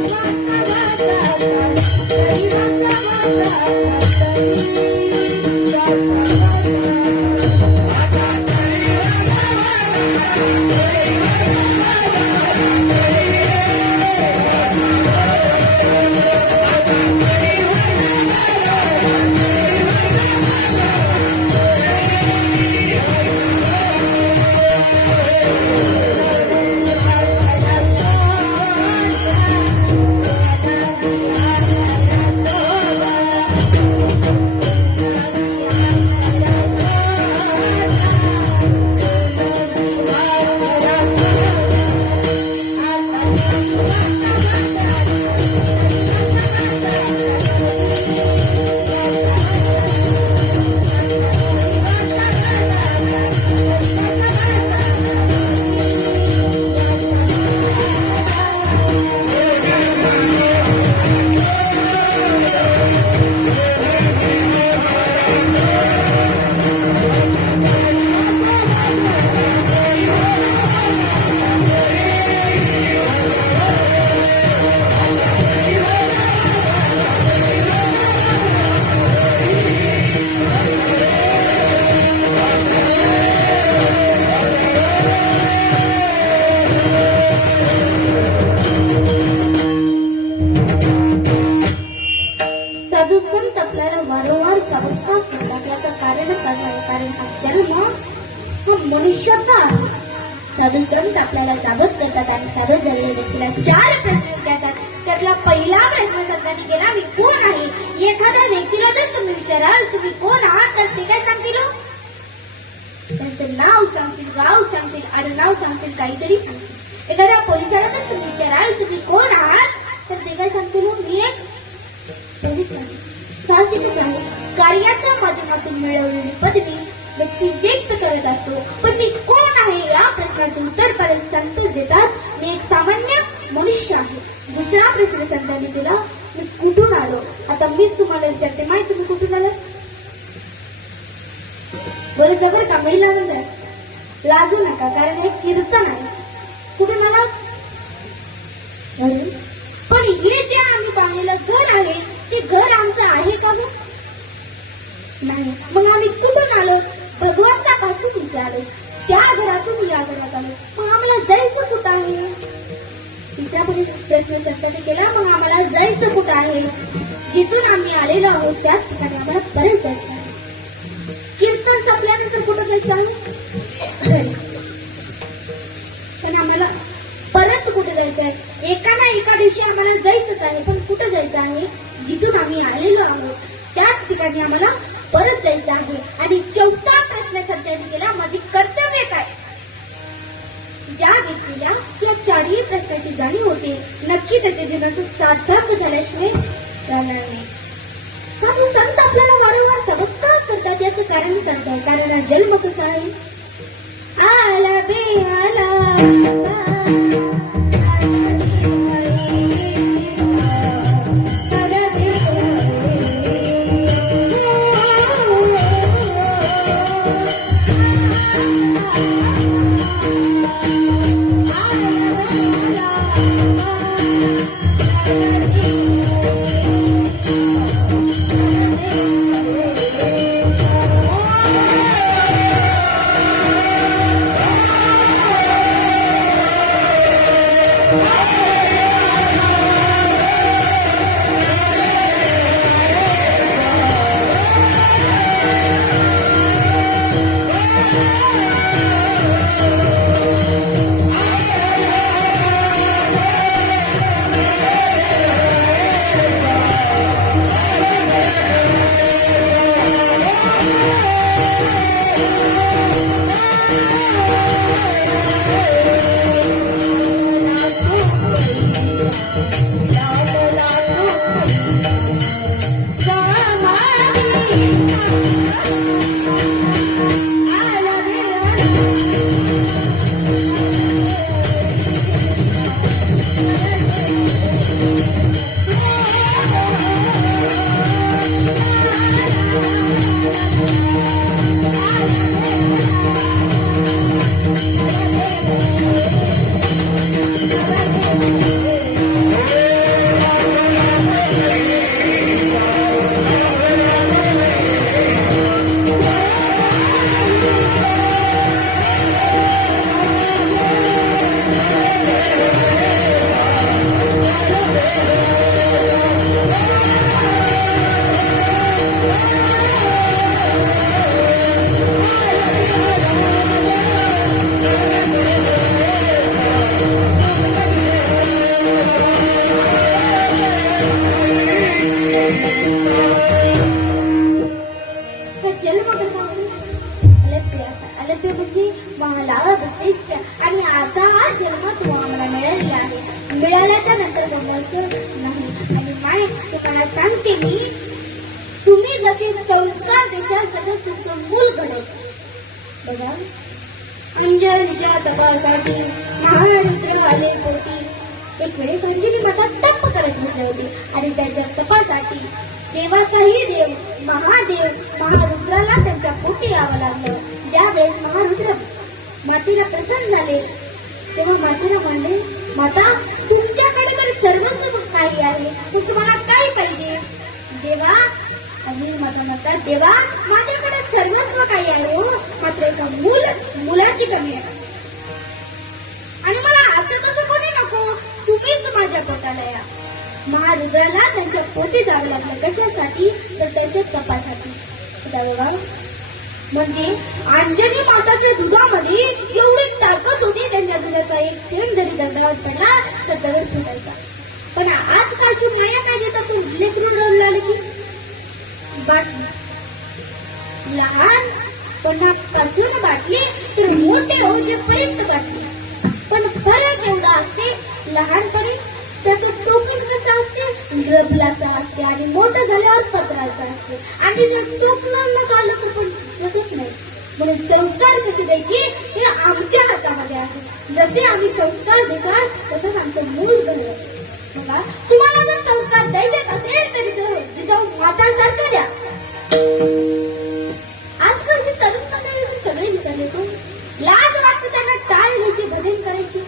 वासावा दाता, आता तरी वासावा दाता, तरी वासावा दाता, तरी वासावा साधू संत आपल्याला वारंवार समजतात करतात. याचं कारणच असं आहे, कारण हा जन्म हा मनुष्याचा आहे. साधू संत आपल्याला सावध करतात आणि सावध झालेल्या व्यक्तीला 4 प्रश्न विचारतात. त्यातला पहिला प्रश्न संतांनी केला, मी कोण आहे? एखाद्या व्यक्तीला जर तुम्ही विचाराल तुम्ही कोण आहात तर ते काय सांगतील? त्यांचं नाव सांगतील, गाव सांगतील, आडनाव सांगतील, काहीतरी सांगतील. एखाद्या पोलिसाला जर तुम्ही विचाराल तुम्ही कोण आहात तर ते काय सांगतील? मी एक पोलीस आहे. साहजिकच आहे, कार्याच्या माध्यमातून मिळवलेली पदवी व्यक्ती व्यक्त करत असतो. पण मी कोण आहे या प्रश्नाचे उत्तर पर्यंत संत देतात, मी एक सामान्य मनुष्य आहे. दुसरा प्रश्न संतांनी दिला, मी कुठून आलो? आता मीच तुम्हाला विचारते, माहिती तुम्ही कुठून आलात? बोले जबर का महिला म्हणतात, लाजू नका कारण हे कीर्तन आहे. कुठून आलात? पण हे जे आम्ही बांधलेलं घर आहे ते घर आमचं आहे का? नाही. मग आम्ही कुठून आलो? भगवंतापासून इथे आलो, त्या घरातून या घरात आलो. मग आम्हाला जायचं कुठं आहे? तिसरा प्रश्न संतांनी केला, मग आम्हाला जायचं कुठं आहे? जिथून आम्ही आलेलो आहोत त्याच ठिकाणी आम्हाला परत जायचं आहे. कीर्तन संपल्यानंतर कुठं जायचं आहे? घरी. पण आम्हाला परत कुठे जायचं आहे? एका ना एका दिवशी आम्हाला जायचंच आहे, पण कुठं जायचं आहे? जिथून आम्ही आलेलो आहोत त्याच ठिकाणी आम्हाला परत जायचं आहे. आणि 4था प्रश्न संतांनी केला, माझे कर्तव्य काय? ज्या व्यक्तीला या 4ही प्रश्नाची जाणीव होते नक्की त्याच्या जीवनाचं सार्थक झाल्याशिवाय राहणार नाही. साधू संत आपल्याला वारंवार सबत्कार करतात. याचं कारण त्यांचं आहे, कारण हा जन्म कसा आहे? आला बे आला मालव्य म्हणजे मला वशिष्ठ आणि असा हा जन्म तुम्हाला मिळालेला आहे. मिळाल्याच्या नंतर बघायचं नाही. आणि माय तुम्हाला सांगते मी, तुम्ही जसे संस्कार देशाल तसंच तुमचं मूल घडेल. बघा, अंजनीच्या तपासाठी महारुद्र आले होते. एक वेळेस अंजनी माता तप करत बसले होते आणि त्यांच्या तपासाठी देवाचाही देव महादेव महारुद्राला त्यांच्या पोटी यावं लागलं. ज्या वेळेस महारुद्र मातेला प्रसन्न झाले तेव्हा मातेला म्हणले, माता तुमच्याकडे तर सर्वस्व काही आहे, मग तुम्हाला काय पाहिजे? देवा आणि माता म्हणतात, देवा माझ्याकडे सर्वस्व काही आहे हो, मात्र एका मुलाची कमी आहे आणि मला असं तसं कोणी नको, तुम्हीच माझ्या पोटाला या. महारुद्राला त्यांच्या पोटी जावं लागलं. कशासाठी? तर त्यांच्या तपासाठी. बघा, म्हणजे अंजनी माताच्या दुधामध्ये एवढी ताकद होती, त्यांच्या दुधाचा एक थेंब जरी दगडावर पडला तर दगड फुटायचा. पण आजकालची माया काय देतात, तो लेकरून रडू लागले की बाटली, लहानपणापासून बाटली तर मोठे होतेपर्यंत बाटली. पण फरक एवढा असते, लहानपणी त्याचं टोकन कसं असते, रबलाचं असते आणि मोठं झाल्यावर पत्राचं असते. आणि जर टोकन न काढलं तर पण दिसतच नाही. म्हणून संस्कार कसे द्यायचे हे आमच्या हातामध्ये आहे. जसे आम्ही संस्कार देशाल तसंच आमचं मूल घडलं. बघा, तुम्हाला जर संस्कार द्यायचे असेल तरी जिजाऊ मातांसारखं द्या. आजकालचे तरुण मंडळी सगळे विसरले तो. लाज वाटते त्यांना टाळ घ्यायची, भजन करायची,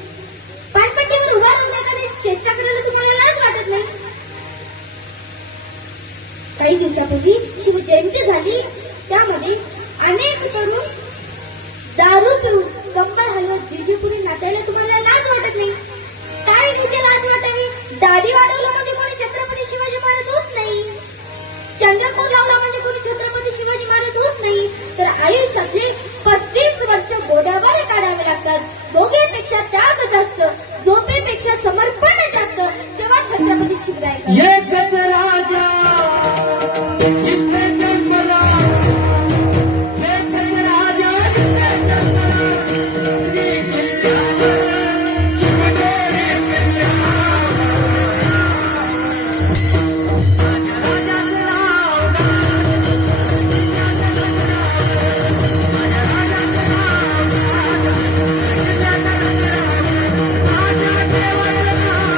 पाणपट्टीवर उभा राहून एखादी चेष्टा करायला तुम्हाला लाज वाटत नाही. काही दिवसापूर्वी शिवजयंती झाली, त्यामध्ये अनेक तरुण दारू पिऊन कंबर हलवत डीजेपुढे नाचायला तुम्हाला लाज वाटत नाही. काय घ्यायची लाज वाटावी? दाढी वाढवलं म्हणजे कोणी छत्रपती शिवाजी महाराज होत नाही, चंद्रकोर लावला म्हणजे कोणी छत्रपती शिवाजी महाराज होत नाही. तर आयुष्यातले 35 वर्ष गोड्यावर काढावे लागतात. भोगेपेक्षा त्याग जास्त, झोपेपेक्षा समर्पण जास्त, तेव्हा छत्रपती शिवराय एकच राजा जिथे जन्मला, एकच राजा जिथे जन्मला, श्री किल्ल्यावर शिवजोडे किल्ल्यावर. माझ्या राजाचं नाव माझ्या देवाचं नाव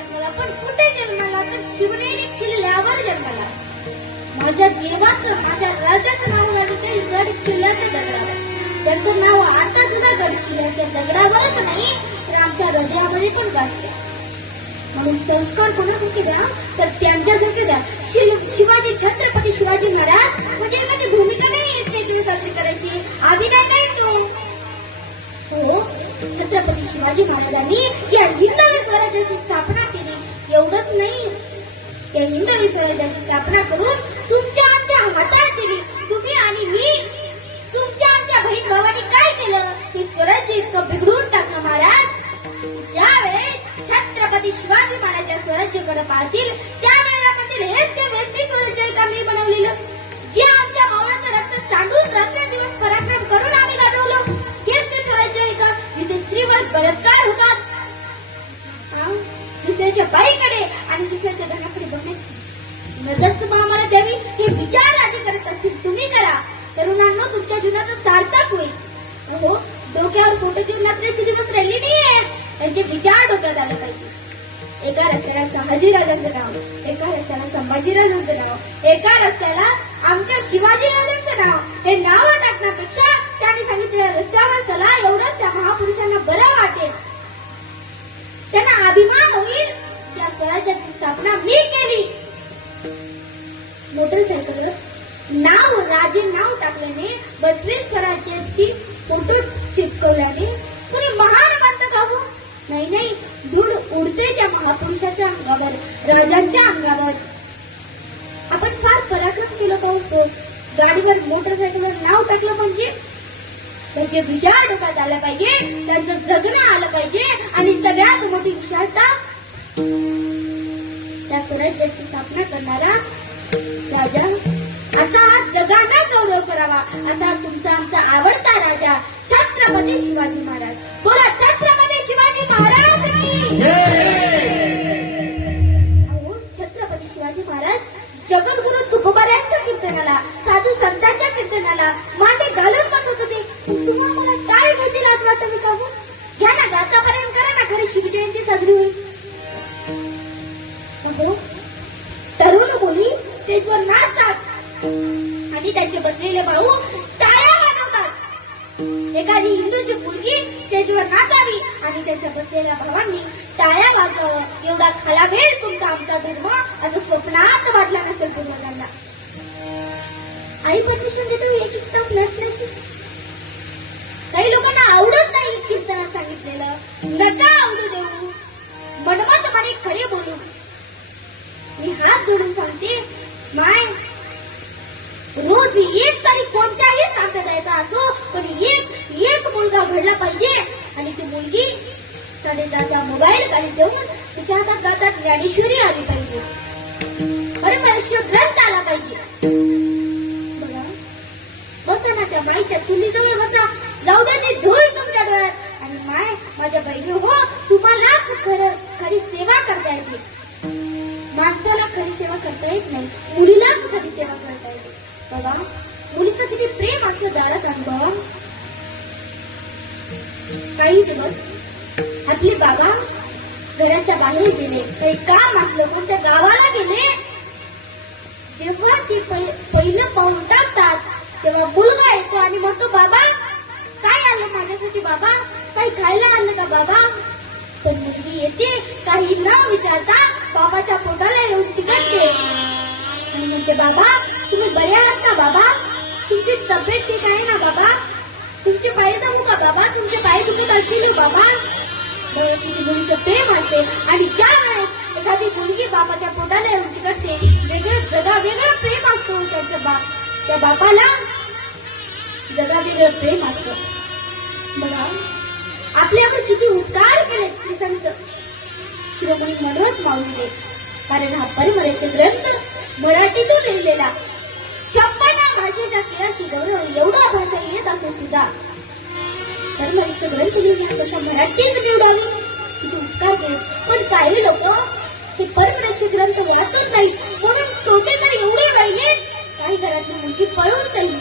जन्माला, पण कुठे जन्माला तर शिवनेरी किल्ल्यावर जन्माला. माझ्या देवाचं, माझ्या राजाचं नाव झालं ते गड किल्ल्याच्या दगडावर. त्यांचं नाव आता सुद्धा गड किल्ल्याच्या दगडावरच नाही तर आमच्या हृदयामध्ये पण गाजते. म्हणून संस्कार कोणासारखे द्या तर त्यांच्यासारखे द्या. शिवाजी, छत्रपती शिवाजी महाराज म्हणजे एखादी भूमिका नाही स्टेजवर साजरी करायची, अभिनय नाही तो. हो, छत्रपती शिवाजी महाराजांनी या हिंदवी स्वराज्याची स्थापना केली. एवढंच नाही, या हिंदवी स्वराज्याची स्थापना करून तुमच्या आमच्या हातात दिली. तुम्ही आणि मी, तुमच्या आमच्या बहीण भावांनी काय केलं? हे स्वराज्य इतकं बिघडून टाकलं महाराज. ज्यावेळेस छत्रपती शिवाजी महाराज या स्वराज्याकडे पाहतील त्यावेळेला म्हणतील हेच ते वेस्टी स्वराज्य आहे का मी बनवलेलं, जे आमच्या मावळाचं रक्त सांडून रात्रंदिवस पराक्रम करून आम्ही गाजवलं, हेच ते स्वराज्य आहे का जिथे स्त्रीवर बलात्कार होतात. दुसऱ्याच्या बाईकडे आणि दुसऱ्याच्या धनाकडे बघण्याची नजर तुम्हाला आम्हाला द्यावी हे विचार आधी करत असतील तुम्ही करा. तरुणांनो, तुमच्या जीवनाचं सार्थक होईल. हो, डोक्यावर फोटो घेऊन नाचण्याचे दिवस राहिले नाहीयेत. त्यांचे विचार डोक्यात आले पाहिजे. एका रस्त्याला शहाजीराजांचं नाव, एका रस्त्याला संभाजीराजांचं नाव, एका रस्त्याला आमच्या शिवाजीराजांचं नाव. हे नाव टाकण्यापेक्षा त्यांनी सांगितलेल्या रस्त्यावर चला, एवढंच त्या महापुरुषांना बरं वाटेल. त्यांना अभिमान होईल त्या स्वराज्याची स्थापना मी केली. मोटरसायकलवर नाव, राजे नाव टाकल्याने, बसवे स्वराज्याची फोटो चिटकवल्याने कोणी महान बनतं का हो? नाही नाही, धूळ उडते त्या महापुरुषाच्या अंगावर, राजांच्या अंगावर. आपण फार पराक्रम केलं का हो? गाडीवर, मोटरसायकलवर नाव टाकलं म्हणजे त्यांचे विचार डोक्यात आला पाहिजे, त्यांचं जगणं आलं पाहिजे. आणि सगळ्यात मोठी विशालता, त्या स्वराज्याची स्थापना करणारा राजा असा जगांना गौरव करावा, असा तुमचा आमचा आवडता राजा छत्रपती शिवाजी महाराज. बोला छत्रपती शिवाजी महाराज की. अहो, छत्रपती शिवाजी महाराज जगद्गुरु तुकोबारायांच्या कीर्तनाला, साधू संतांच्या कीर्तनाला मांडे घालून बसत होते. तुम्हाला मला काय घ्यायची लाज वाटावी का हो? घ्या ना, गातापर्यंत करा ना, खरी शिवजयंती साजरी होईल. अहो, तरुण मुली स्टेजवर नाचतात आणि त्यांचे बसलेले भाऊ टाळ्या वाजवतात. एखादी हिंदूची मुलगी स्टेजवर नाचावी आणि त्यांच्या बसलेल्या भावांनी टाळ्या वाजवावं, एवढा खालावेल तुमचा आमचा धर्म असं स्वप्नात वाटला नसेल तुम्हाला. आई परमिशन देतो एक तास नाचण्याची. काही लोकांना आवडत नाही कीर्तनात सांगितलेलं, नका आवडू देऊ, मनमतपणे खरे बोलू. मी हात जोडून सांगते, माय, रोज एक तरी कोणत्याही संप्रदायाचा असो, पण एक मुलगा घडला पाहिजे. आणि ती मुलगी साडेदहाचा मोबाईल खाली देऊन तिच्या हातात गातात ज्ञानेश्वरी आली पाहिजे, परमर्षीय ग्रंथ आला पाहिजे. बघा, बसा ना त्या माईच्या चुलीजवळ बसा, जाऊ दे ती धूळ तुमच्या डोळ्यात. आणि माय, माझ्या बहिणी हो, तुम्हालाच खरी सेवा करता येते. माणसाला खरी सेवा करता येत नाही, मुलीलाच खरी सेवा करता येते. बघा, मुलीचं किती प्रेम असलं दारात अनुभवा. काही दिवस आपले बाबा घराच्या बाहेर गेले, काही काम असलं कोणत्या गावाला गेले, तेव्हा ते पहिलं पाऊल टाकतात तेव्हा मुलगा येतो आणि म्हणतो, बाबा काय आलं माझ्यासाठी, बाबा काही खायला आणलं का बाबा? तर मुलगी येते, काही न विचारता बाबाच्या पोटाला येऊन चिकटते आणि म्हणते, बाबा तुम्ही बरे आहात का बाबा? तुमची तब्येत ठीक आहे ना बाबा? तुमचे पाय दाबू का बाबा? तुमचे पाय दुखत असतील बाबा? तिथे मुलीचं प्रेम असते. आणि ज्या वेळेस एखादी मुलगी बाबाच्या पोटाला येऊन चिकटते, वेगळं प्रेम असतो त्या बापाला, जगावेगळं प्रेम असतं. बघा, आपल्यावर किती उपकार केले श्री संत शिरोमणी मनोहर माऊलीने. कारण हा परमर्षीय ग्रंथ मराठीतून लिहिलेला, 56 भाषेचा केलाशी गौरव, एवढा भाषा येत असून सुद्धा परमर्षीय ग्रंथ लिहिण्यापेक्षा मराठीच निवडावी, किती उपकार केले. पण काही लोक हे परमर्षीय ग्रंथ वाचत नाही, म्हणून तोटे तर एवढे वाहिले, काही घरातली मुलगी पळून चालली.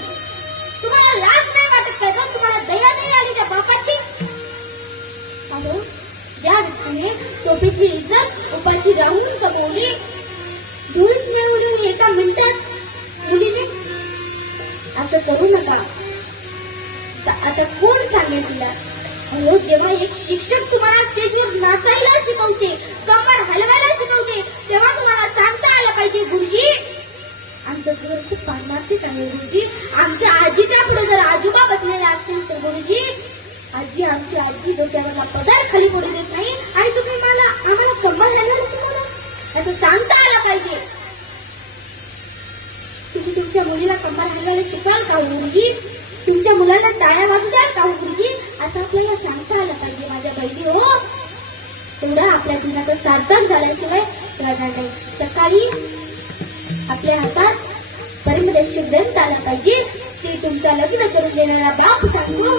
तुम्हाला लाज नाही वाटत काय? तुम्हाला दया नाही आली त्या बापाची? अहो, ज्या व्यक्तीने टोपीतली इज्जत उपाशी राहून कमवली, धूळच मिळवली एका मिनिटात मुलीने. असं करू नका. आता कोण सांगेल तिला? अहो, जेव्हा एक शिक्षक तुम्हाला स्टेजवर नाचायला शिकवते, कमर हलवायला शिकवते, तेव्हा तुम्हाला सांगता आलं पाहिजे, गुरुजी आमचं घर खूप पारमार्थिक आहे. गुरुजी, आमच्या आजीच्या पुढे जर आजोबा बसलेले असतील तर गुरुजी, आमची आजी डोक्यावरला पदार खाली पडू देत नाही आणि तुम्ही आम्हाला कमर हलवायला शिकवलं, असं सांगता आलं पाहिजे. तुम्ही तुमच्या मुलीला कमर हलवायला शिकाल का गुरुजी? तुमच्या मुलांना टाळ्या वाजू द्याल का गुरुजी? असं आपल्याला सांगता आलं पाहिजे माझ्या बहिणी हो. तेवढा आपल्या जीवनाचं सार्थक झाल्याशिवाय राहणार नाही. सकाळी आपल्या हातात परमदर्शी ग्रंथ आला पाहिजे, ते तुमचा लग्न करून देणारा बाप सांगतो,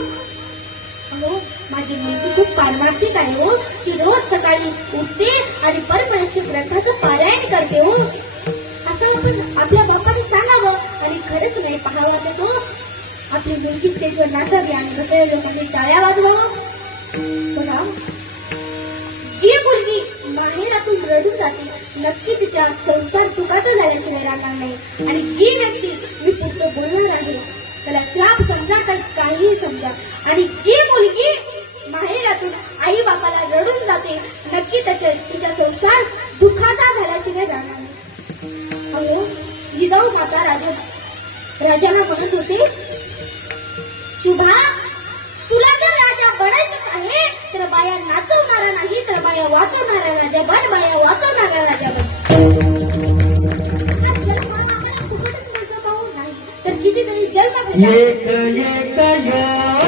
हो माझी मुलगी खूप पारमार्थिक आहे हो, ती रोज सकाळी उठते आणि परमदर्शी ग्रंथाचं पारायण करते हो, असं आपण आपल्या बापाने सांगावं. आणि खरंच नाही पाहावा तर तो आपली मुलगी स्टेजवर नाचावी आणि दुसऱ्या लोकांनी टाळ्या वाजवावं. बघा, जी मुलगी माहेरातून रडून जाते नक्की तिचा संसार सुखाचा झाल्याशिवाय राहणार नाही. आणि जी व्यक्ती मी पुढचं बोलणार आहे त्याला श्राप समजा का काहीही समजा, आणि जी मुलगी माहेरातून आई बापाला रडून जाते नक्की तिचा संसार दुःखाचा झाल्याशिवाय राहणार नाही. अहो, जिजाऊ माता राजाला म्हणत होते, शुभा तुला जर राजा बनायचंच आहे तर बाया नाचवणारा नाही तर बाया वाचवणारा राजा बन, बाया वाचवणारा राजा बन. हा जन्म आपल्याला फुकटच मिळतो का हो? नाही तर कितीतरी जन्म भेटतात. एक एक योनी,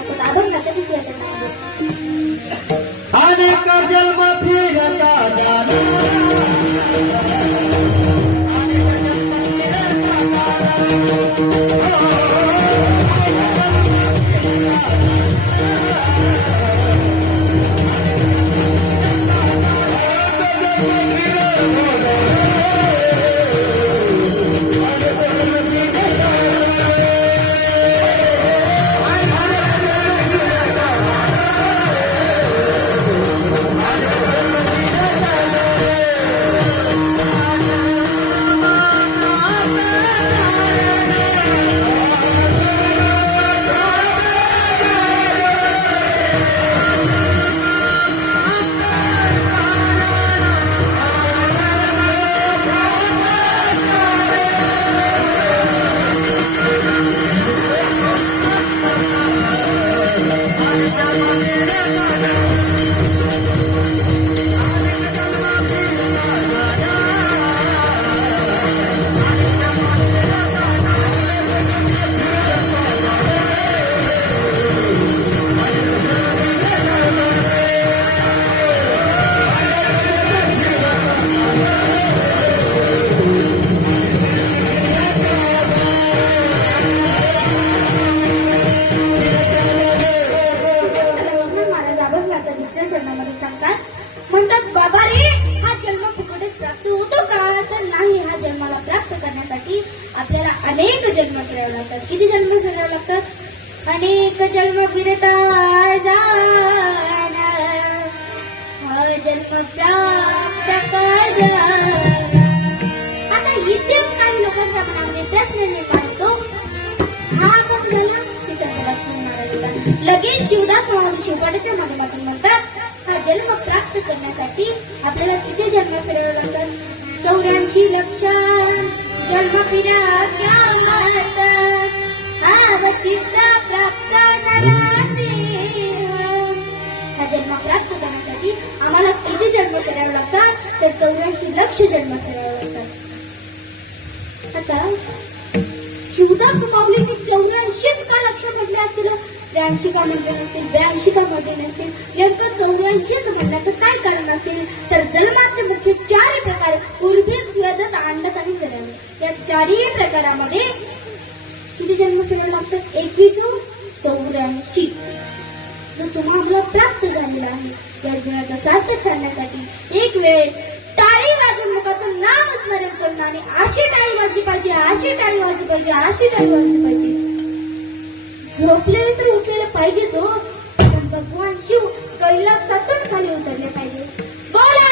लागतात अभंगाच्या दुसऱ्या चरणामध्ये. अनेक जन्म फिरता जाना लक्ष्मण महाराज अभंगाच्या दुसऱ्या चरणामध्ये सांगतात, म्हणतात बाबा रे हा जन्म फुकटच प्राप्त होतो का? तर नाही, हा जन्माला प्राप्त करण्यासाठी आपल्याला अनेक जन्म करावे लागतात. किती जन्म करावे लागतात? अनेक जन्म फिरता जाना हा जन्म प्राप्त करना. आता इथेच काही लोकांच्या मनामध्ये प्रश्न निर्माण होतो, हा कोण झाला? श्री संत लक्ष्मण महाराज. लगेच शिवदास महाराज शिवपाठाच्या माध्यमातून म्हणतात, हा जन्म प्राप्त करण्यासाठी आपल्याला किती जन्म करावे लागतात? 84 लक्ष जन्म फिरा ज्ञात अवचित्त प्राप्त नराते. हा जन्म प्राप्त करण्यासाठी आम्हाला किती जन्म करावे लागतात? तर 84 लक्ष जन्म करावे लागतात. आता शिवदास माऊलींनी 84च का लक्ष म्हटले असतील? 83 का म्हटले नसतील, 82 का म्हटले नसतील, नेमकं 84च म्हणण्याचं काय कारण असेल? तर जन्माचे मुख्य 4 प्रकार उर्भित, स्वेदस, अंडस आणि जन्म. या 4ही प्रकारामध्ये किती जन्म करावे लागतात? 21 84. जो तुम्हाला प्राप्त झालेला आहे त्या गुणाचा सार्थक सांगण्यासाठी एक वेळेस टाळी वाजून मुखातून नाम स्मरण करून आणि अशी टाळी वाजली पाहिजे, अशी टाळी वाजली पाहिजे, अशी टाळी वाजली पाहिजे. झोपलेले तर उठलेले पाहिजे तो, पण भगवान शिव कैलासातून खाली उतरले पाहिजे. बोला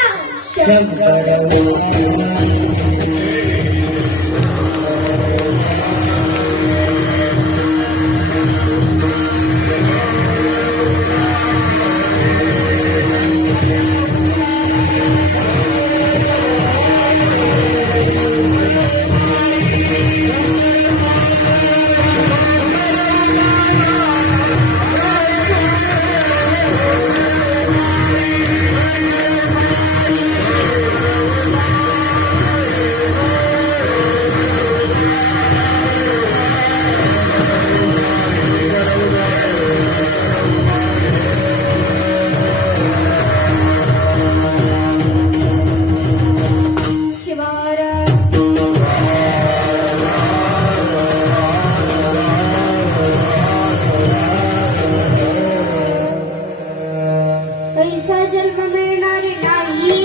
पैसा जन्म मिळणारे नाही,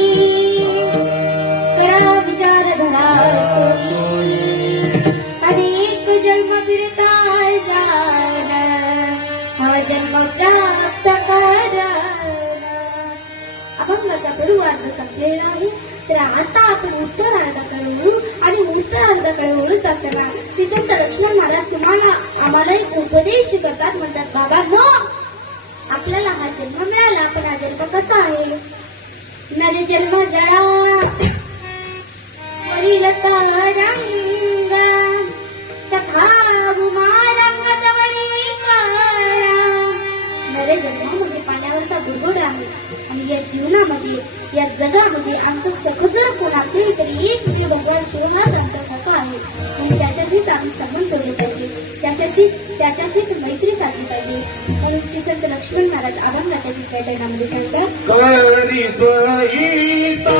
करा विचार धरा सोयी. अनेक जन्म फिरता जाना हा जन्म प्राप्त करा. अभंगाचा पूर्वार्ध संपलेला आहे. तर आता आपण उत्तरार्धाकडे वळू आणि उत्तरार्धाकडे वळत असताना श्री संत लक्ष्मण महाराज तुम्हाला आम्हाला एक उपदेश करतात. म्हणतात, बाबा नो, आपल्याला हा जन्म मिळाला, पण हा जन्म कसा आहे? नर जन्म जळा वरील तरंग सखा उमा रंग जवळी करा. नर जन्म म्हणजे पाण्या पाण्यावरचा बुडबुड आहे. आणि या जीवनामध्ये, या जगामध्ये आमचं सख जर कोण असेल तर एक म्हणजे भगवान शिवनाच आमचा काका आहे. आणि त्याच्याशीच आम्ही संबंध जोडले पाहिजे, त्याच्याशीच मैत्री साधली पाहिजे. म्हणून श्री संत लक्ष्मण महाराज अभंगाच्या तिसऱ्या चरणामध्ये सांगतात, करी सोयीता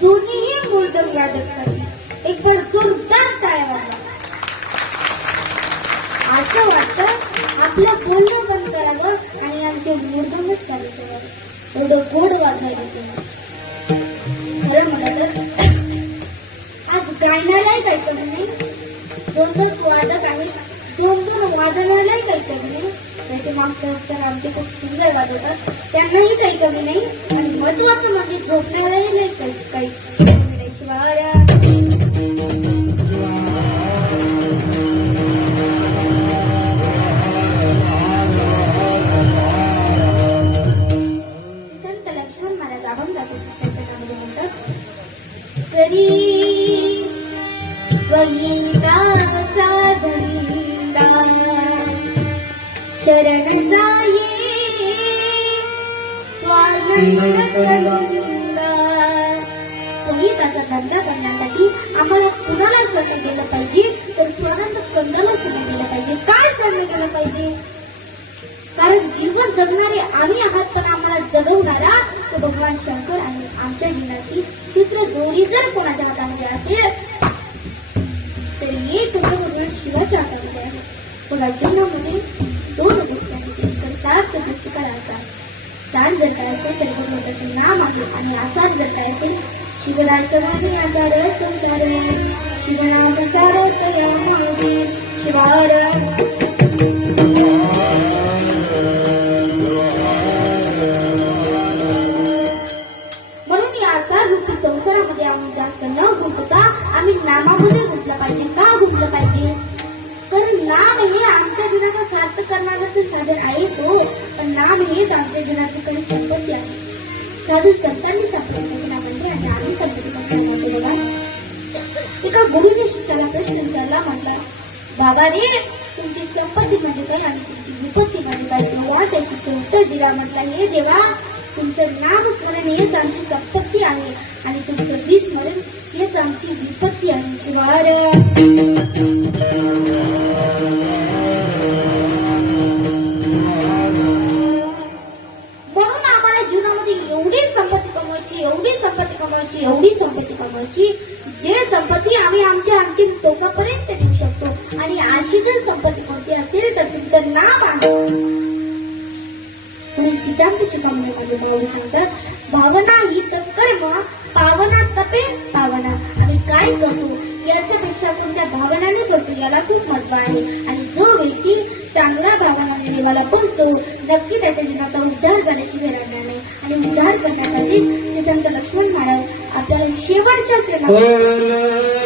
दोन्हीही मृदंग वादक साठी एक बार जोरदार टाळ्या वाजवा. असं वाटतं आपलं बोलणं बंद करावं आणि आमचे मृदंगच चालू करावं, एवढं गोड वाजवायला ते. खरं म्हणलं तर आज गायनालाही काही कमी नाही, दोन वादक आहेत, दोन वादनालाही काही कमी नाही. त्याचे मास्टर तर आमचे खूप सुंदर वाजवतात, त्यांनाही काही कमी नाही. आणि महत्वाचं म्हणजे झोपण्यालाही काही कमी नाही. शिवारा संत लक्ष्मण महाराज अभंगाच्या तिसऱ्या चरणामध्ये म्हणतात, करी स्वगीताचा धंदा शरण जाये स्वानंद करुंदा. संगीताचा धंदा करण्यासाठी आम्हाला कुणाला शरण गेलं पाहिजे तर स्वानंद कंदाला शरण गेलं पाहिजे. काय शरण गेलं पाहिजे? कारण जीवन जगणारे आम्ही आहात, पण आम्हाला जगवणारा तो भगवान शंकर आहे. आमच्या जीवनाची चित्र दोरी जर कोणाच्या हातामध्ये असेल तर एक भगवान शिवाच्या हातामध्ये आहे. बघा, जीवनामध्ये दोन गोष्टी आहेत, एक तर सार तर दुसरीकडे आसार. सार जर काय असेल तर भगवंताचं नाम आहे, आणि आसार जर काय असेल शिवराय समाजे आसार संसार शिवनाम सार तया मागे शिवार. संसारामध्ये आम्ही जास्त न गुंतता आम्ही नामामध्ये गुंतलं पाहिजे. का गुंतलं पाहिजे? कारण नाम हे आमच्या जीवनाचा सार्थ करणारं साधन आहेच हो, पण नाम हेच आमच्या जीवनाची खरी संपत्ती आहे. साधू संतांनी सांगितलं कशाप्रकारे आणि आम्ही संपत्ती कशाप्रकारे बघा. एका गुरुने शिष्याला प्रश्न विचारला, म्हटला, बाबा रे, तुमची संपत्ती म्हणजे काय आणि तुमची विपत्ती म्हणजे काय? तेव्हा त्या शिष्य उत्तर दिला, म्हटला, हे देवा, तुमचं नामस्मरण हेच आमची संपत्ती आहे आणि तुमचं विस्मरण हेच आमची विपत्ती आहे. शिवार म्हणून आम्हाला जीवनामध्ये एवढी संपत्ती कमवायची, एवढी संपत्ती कमवायची, एवढी संपत्ती कमवायची, जे संपत्ती आम्ही आमच्या अंतिम टोकापर्यंत देऊ शकतो. आणि अशी जर संपत्ती कोणती असेल तर तुमचं नाव आहे. म्हणून सिद्धांत शिकवण्यामध्ये भाऊ सांगतात, भावना ही तर कर्म पावना तपे पावना. आम्ही काय करतो याच्यापेक्षा आपण त्या भावनाने करतो याला खूप महत्व आहे. आणि जो व्यक्ती चांगल्या भावनाने देवाला बोलतो नक्की त्याच्या जीवनाचा उद्धार झाल्याशिवाय राहणार नाही. आणि उद्धार करण्यासाठी श्री संत लक्ष्मण महाराज आपल्याला शेवटच्या चरणात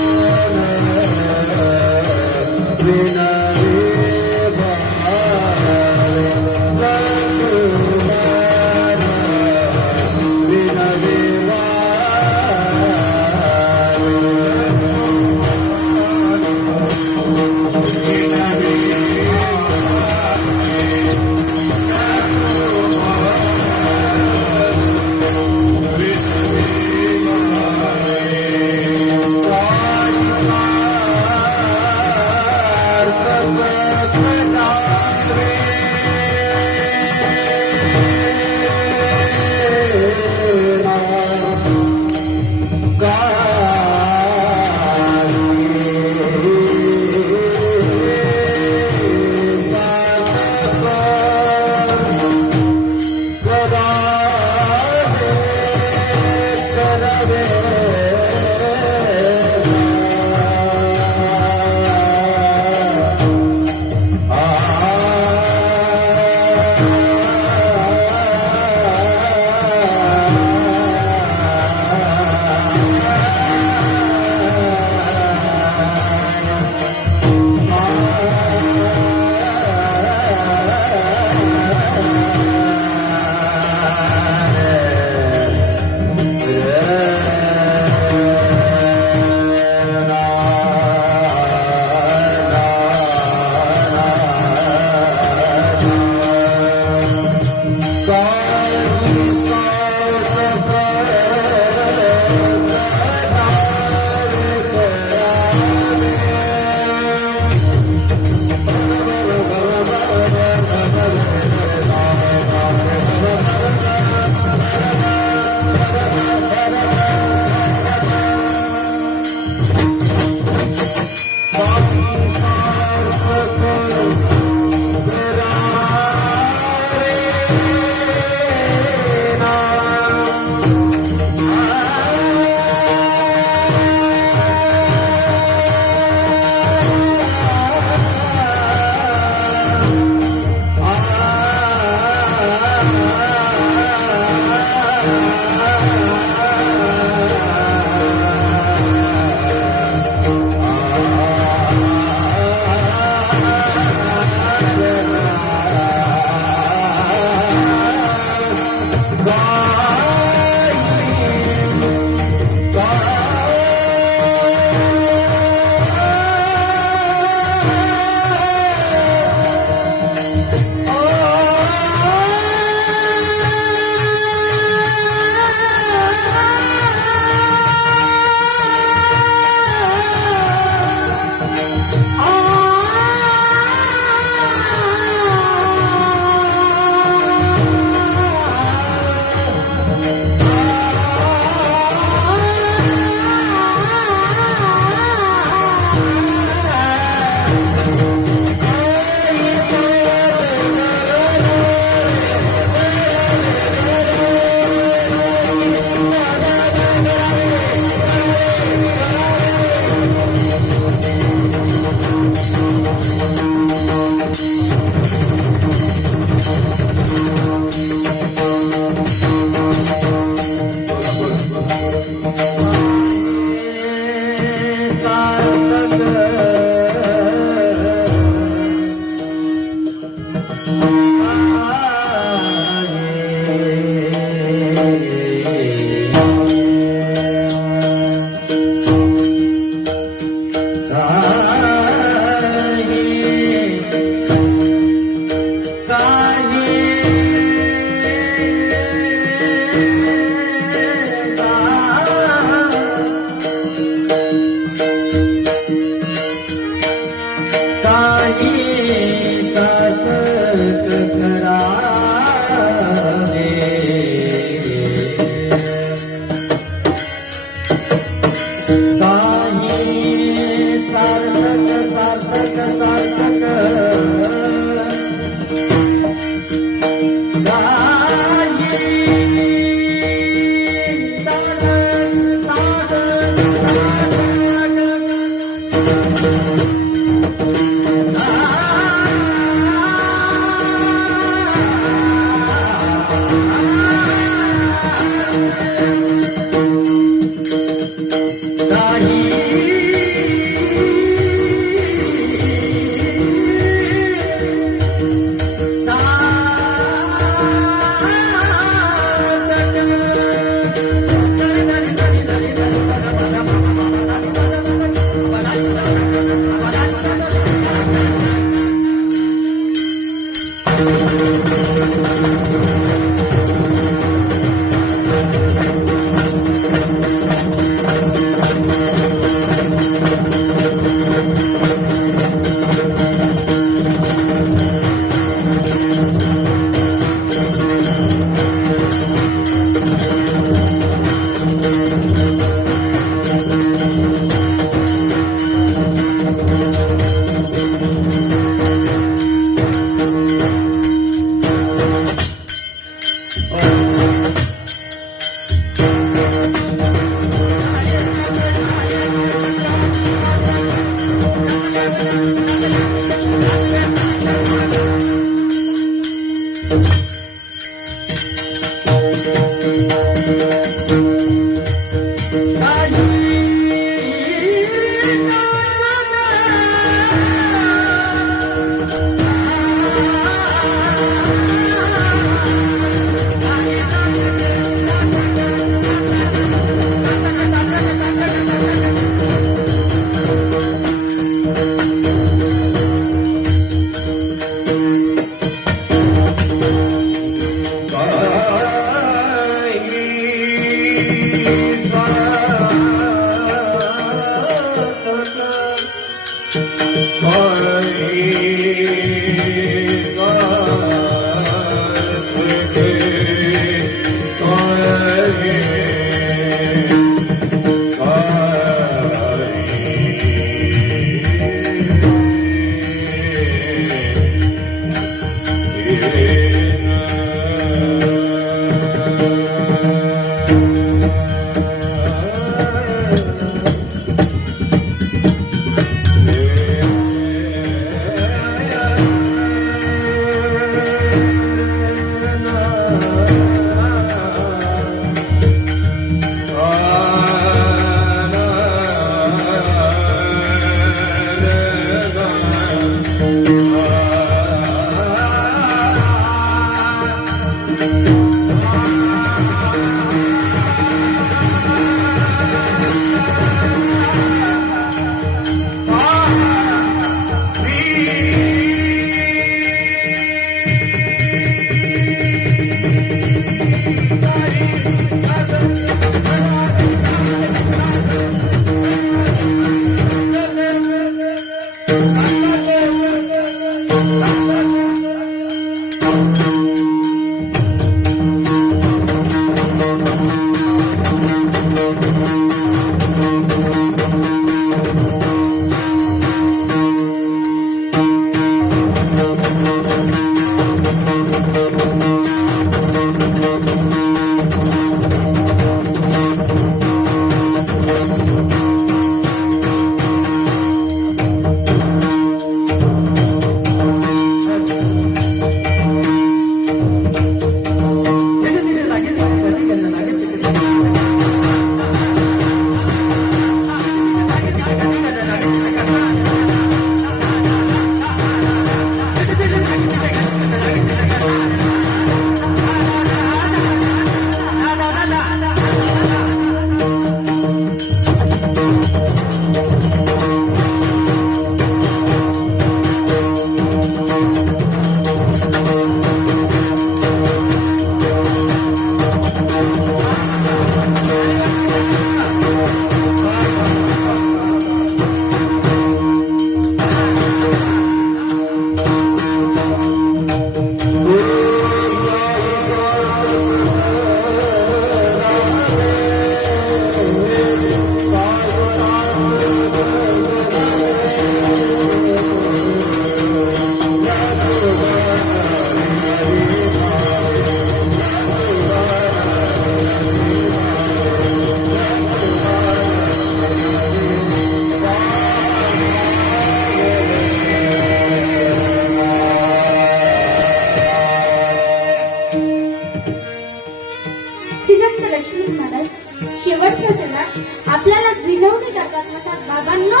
शेवटच्या क्षणात आपल्याला विनवणी करतात, म्हणतात बाबांनो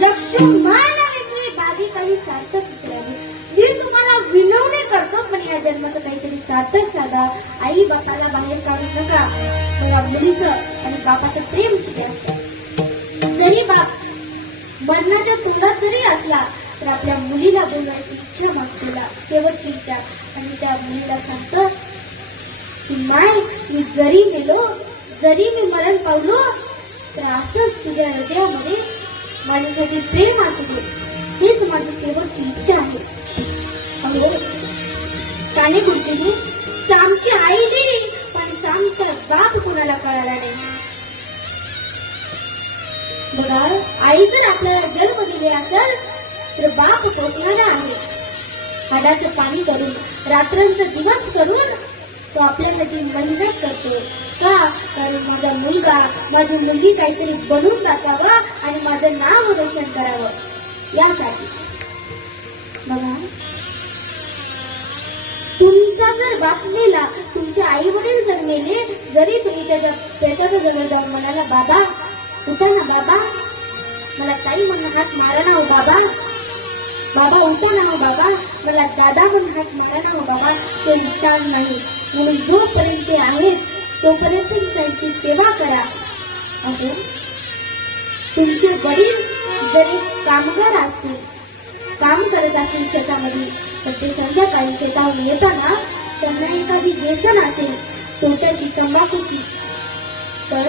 लक्ष्मणाविषयी बावी काही सार्थक करावी. मी तुम्हाला विनवणी करतो, पण या जन्माचं काहीतरी सार्थक साधा. आई बापाला बाहेर काढू नका. बघा मुलीचं आणि बापाचं प्रेम किती असतं. जरी बाप मरणाच्या तोंडात जरी असला तर आपल्या मुलीला बोलवायची इच्छा मागतेला शेवटची इच्छा, आणि त्या मुलीला सांगतं की माय मी जरी मेलो, जरी मी मरण पावलो तर असंच तुझ्या हृदयामध्ये माझ्यासाठी प्रेम असू दे. हीच माझी शेवटची इच्छा आहे. अहो साने गुरुजींनी श्यामची आई दिली, पण श्यामचा बाप कोणाला कळाला नाही. बघा आई जर आपल्याला जन्म दिले असेल तर बाप पोचणारा आहे. हाडाचं पाणी करून रात्रांचा दिवस करून तो आपल्यासाठी मेहनत करतो. का? कारण माझा मुलगा माझी मुलगी काहीतरी बनून दाखवावं आणि माझं नाव रोशन करावं यासाठी. बघा जर बाप मेला, तुमचे आई वडील जर मेले, जरी तुम्ही त्याच्या जवळ जाऊन म्हणाला, बाबा उठा ना बाबा, मला ताई म्हणून हात मारा ना हो बाबा, बाबा उठा ना हो बाबा, मला दादा म्हणून हात मारा ना हो बाबा, ते उठणार नाही. म्हणून जोपर्यंत ते आहेत तोपर्यंत त्यांची सेवा करा. अहो, तुमचे वडील जरी कामगार असतील, काम करत असतील शेतामध्ये, तर ते संध्याकाळी शेतावर येताना त्यांना एखादी व्यसन असेल तोट्याची, तंबाखूची, तर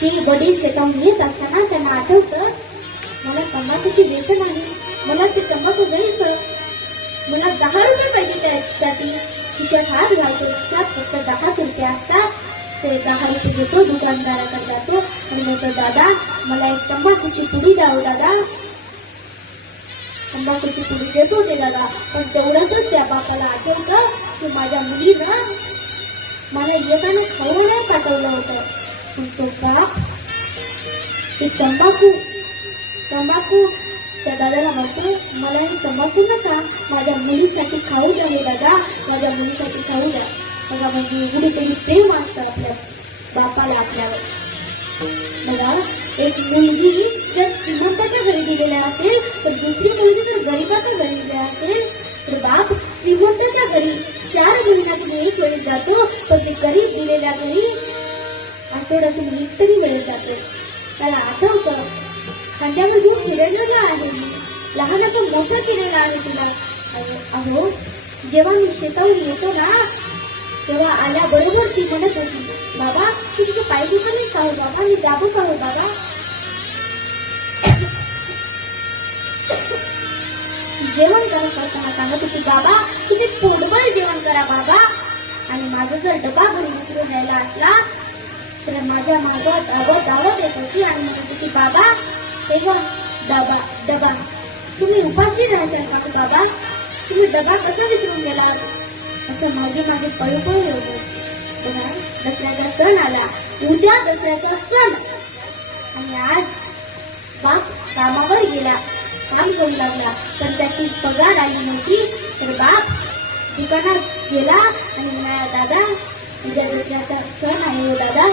ती वडील शेतावर येत असताना त्यांना आठवतं, मला तंबाखूची व्यसन आहे, मला ते तंबाखू घ्यायचं, मला 10 रुपये पाहिजे त्यासाठी. खिशात हात घालतो, खिशात फक्त 10 रुपये असतात. ते 10 रुपये घेतो, दुकानदाराकडे जातो आणि म्हणतो, दादा मला एक तंबाखूची पुडी द्या हो दादा. तंबाखूची पुडी देतो ते दादा, पण तेवढ्यातच त्या बापाला आठवतं की माझ्या मुलीनं मला येताना खाऊ नाही पाठवलं होतं. पण तो बाप ते तंबाखू त्या दादाला म्हणतो, मला हे तंबाखू नका, माझ्या मुलीसाठी खाऊ द्या हे दादा, माझ्या मुलीसाठी खाऊ द्या. बघा, म्हणजे एवढी तरी प्रेम असतं आपल्या बापाला आपल्यावर. बघा, एक मुलगी जर श्रीमंताच्या घरी दिलेल्या असेल, तर दुसरी मुलगी जर गरीबाच्या घरी दिलेल्या असेल, तर बाप श्रीमंताच्या घरी 4 महिन्यातून 1 वेळ जातो, पण ते गरीब दिलेल्या घरी आठवड्यातून 1 तरी वेळ जातो. त्याला आठवतं, खांद्यावर घेऊन फिरवलेला आहे, लहानाचं मोठं केलेलं आहे तिला. अहो, जेव्हा मी शेतावर येतो ना, तेव्हा आल्याबरोबर ती म्हणत होती, बाबा तुमचं पाय दुखत नाही का हो बाबा, मी दाबू का हो बाबा. जेवण करत असताना सांगत होती, बाबा तुम्ही पोटभर जेवण करा बाबा, आणि माझा जर डबा घरी विसरून यायला असला तर माझ्या मागं धावत येत होती आणि म्हणत होती, बाबा हे ग डबा, तुम्ही उपाशी राहशाल का बाबा, तुम्ही डबा कसा विसरून गेला. असं मागे पळू येऊ. बघा, दसऱ्याचा सण आला, उद्या दसऱ्याचा सण, आणि आज बाप कामावर गेला, काम करू लागला, पण त्याची पगार आली नव्हती. तर बाप दुकानात गेला आणि म्हणाला, दादा उद्या दसऱ्याचा सण आहे हो दादा,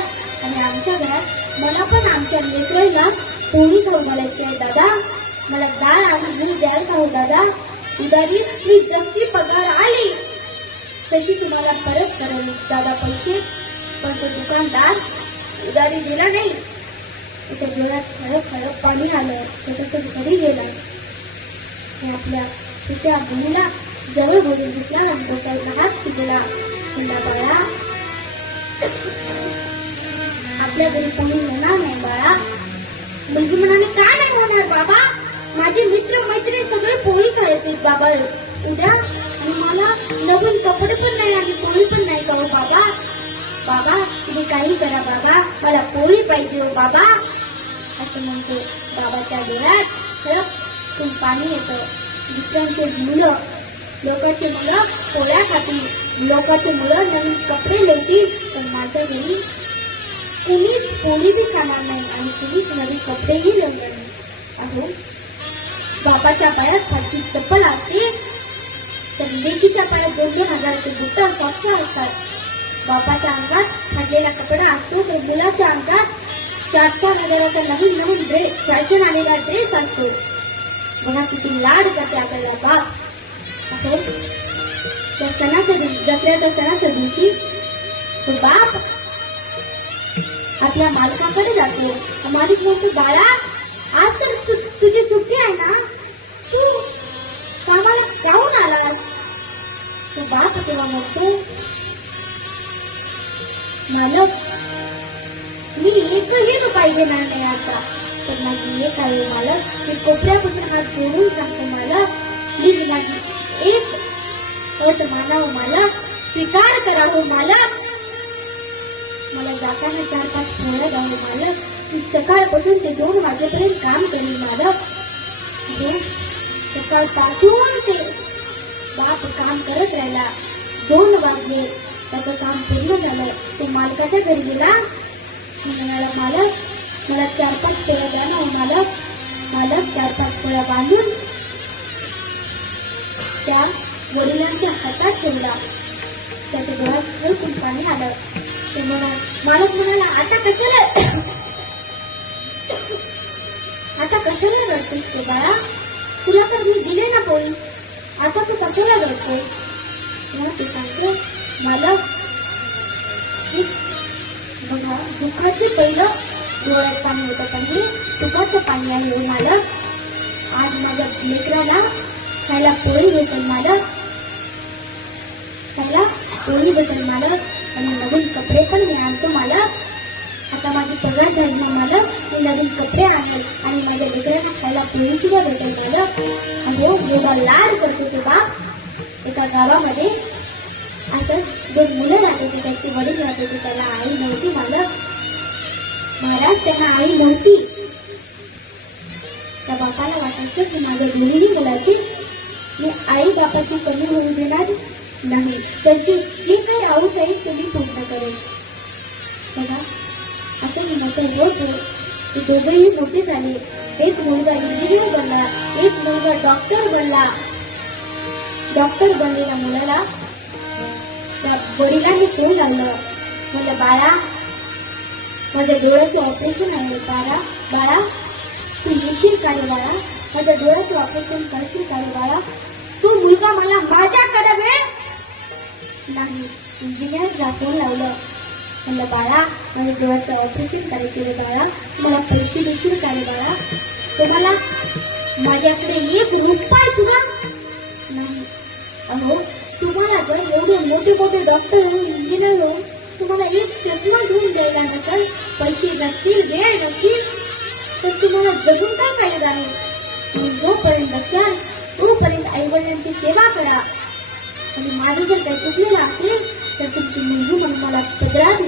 आणि आमच्या घरात मला पण आमच्या लेकराला पोळी खाऊ घालायची आहे दादा, मला डाळ आणि दूध द्याल का हो दादा. उदारी मी जशी पगार आली तशी तुम्हाला परत करेल दादा पैसे. पण तो दुकानदार उदारी दिला नाही. त्याच्या डोळ्यात खळप पाणी आलं. त्याच्यासोबत घरी गेला आणि आपल्या छोट्या मुलीला जवळ बोलून घेतला आणि डोक्याला हात दिला. बाळा, आपल्या घरी कोणी होणार नाही बाळा. मुलगी म्हणाली, काय नाही होणार बाबा, माझे मित्र मैत्रिणी सगळे पोळी खायचे बाबा उद्या, आणि मला नवीन कपडे पण नाही आणि पोळी पण नाही का हो बाबा. बाबा तुम्ही काही करा बाबा, मला पोळी पाहिजे हो बाबा. असं म्हणतो. बाबाच्या डोळ्यात खळप पाणी येतं. दुसऱ्यांचे मुलं, लोकांचे मुलं पोळ्या खातील, लोकांचे मुलं नवीन कपडे लावतील, पण माझ्या घरी कुणीच पोळी बी खाणार नाही आणि कुणीच नवीन कपडेही लावणार नाही. अहो, बापाच्या पायात फाटकी चप्पल असते, तर लेकीच्या पायात 2-2 हजाराचे बुट सॉक्स असतात. बापाच्या अंगात फाटलेला कपडा असतो, तर मुलाच्या अंगात 4-4 हजाराचा नवीन ड्रेस, फॅशन आलेला ड्रेस असतो. बघा किती लाड करते आपल्याला बाप. अहो, त्या दसऱ्याच्या सणाच्या दिवशी तो बाप आपल्या मालकाकडे जातो. मालिक म्हणतो, बाळा आज तर तुझी सुट्टी आहे ना, तू कामाला जाऊन आलास. तो बाप तेव्हा म्हणतो, मालक मी एक पाय घेणार नाही आता, तर माझी एक आहे मालक. मी कोपऱ्यापासून हात जोडून सांगतो मालक, प्लीज माझी एक अट माना हो मालक, स्वीकार करा हो मालक. मला जाताना 4-5 पोळ्या द्या हो मालक. मी सकाळपासून ते 2 वाजेपर्यंत काम केले मालक. सकाळपासून ते बाप काम करत राहिला. 2 वाजले, त्याचं काम पूर्ण झालं. तो मालकाच्या घरी गेला. म्हणाला, मालक मला 4-5 पोळ्या द्या ना हो मालक. मालक 4-5 पोळ्या बांधून त्या वडिलांच्या हातात ठेवला. त्याच्या डोळ्यात भरपूर पाणी आलं. ते मालक म्हणाला, आता कशाला रडतोस तो बाळा? तुला तर मी दिले ना पोळी, आता तू कशाला रडतोय? तेव्हा ते सांगतो, मालक मी बघा दुःखाचे पहिलं डोळ्यात पाणी होतं, पण हे सुखाचं पाणी आहे हो मालक. आज माझ्या लेकराला खायला पोळी भेटेल मालक, खायला पोळी भेटेल मालक, आणि नवीन कपडे पण मी आणतो मालक. आता माझी पगार झाली ना मालक, मी नवीन कपडे आणेल आणि माझ्या लेकरांना खायला पोळी सुद्धा भेटेल मालक. अहो एवढा लाड करतो तो बाप. एका गावामध्ये असंच दोन मुलं राहत होते, त्याचे वडील राहत होते, त्याला आई नव्हती मालक. महाराज त्यांना आई नव्हती. त्या बापाला वाटायचं की माझ्या दोन्ही मुलाची मी आई बापाची कमी होऊ देणार नाही, त्यांची जी काही हौस आहे ती मी पूर्ण करेल. बघा असं मी मोठं होत ते दोघेही मोठे झाले. एक मुलगा इंजिनियर बनला, एक मुलगा डॉक्टर बनला. डॉक्टर बनलेल्या मुलाला त्या वडिलांनी फोन लावलं, म्हणजे बाळा माझ्या डोळ्याचं ऑपरेशन आहे, बाळा तू येशील का रे बाळा? माझ्या डोळ्याचं ऑपरेशन करशील का रे बाळा? तू मुलगा मला माझ्याकडे वेळ नाही. इंजिनियरला फोन लावलं, म्हणलं बाळा माझ्या डोळ्याचं ऑपरेशन करायचे रे बाळा, मला पैसे देशील का रे बाळा? तुम्हाला माझ्याकडे एक रुपया सुद्धा नाही. अहो तुम्हाला जर एवढे मोठे मोठे डॉक्टर होऊन इंजिनियर होऊन तुम्हाला एक चष्मा घेऊन द्यायला नसेल, पैसे नसतील, वेळ नसतील, तर तुम्हाला जगून काय फायदा आहे? तुम्ही जोपर्यंत असाल तोपर्यंत आईवडिलांची सेवा करा. आणि माझं जर काही चुकलेलं असेल तर तुमची मुलगी म्हणून मला पदरात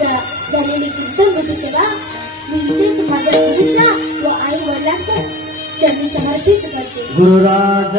झालेली कृतज्ञतेची सेवा मी इथेच माझ्या गुरुच्या व आई वडिलांच्या चरणी समर्पित करते. गुरुराज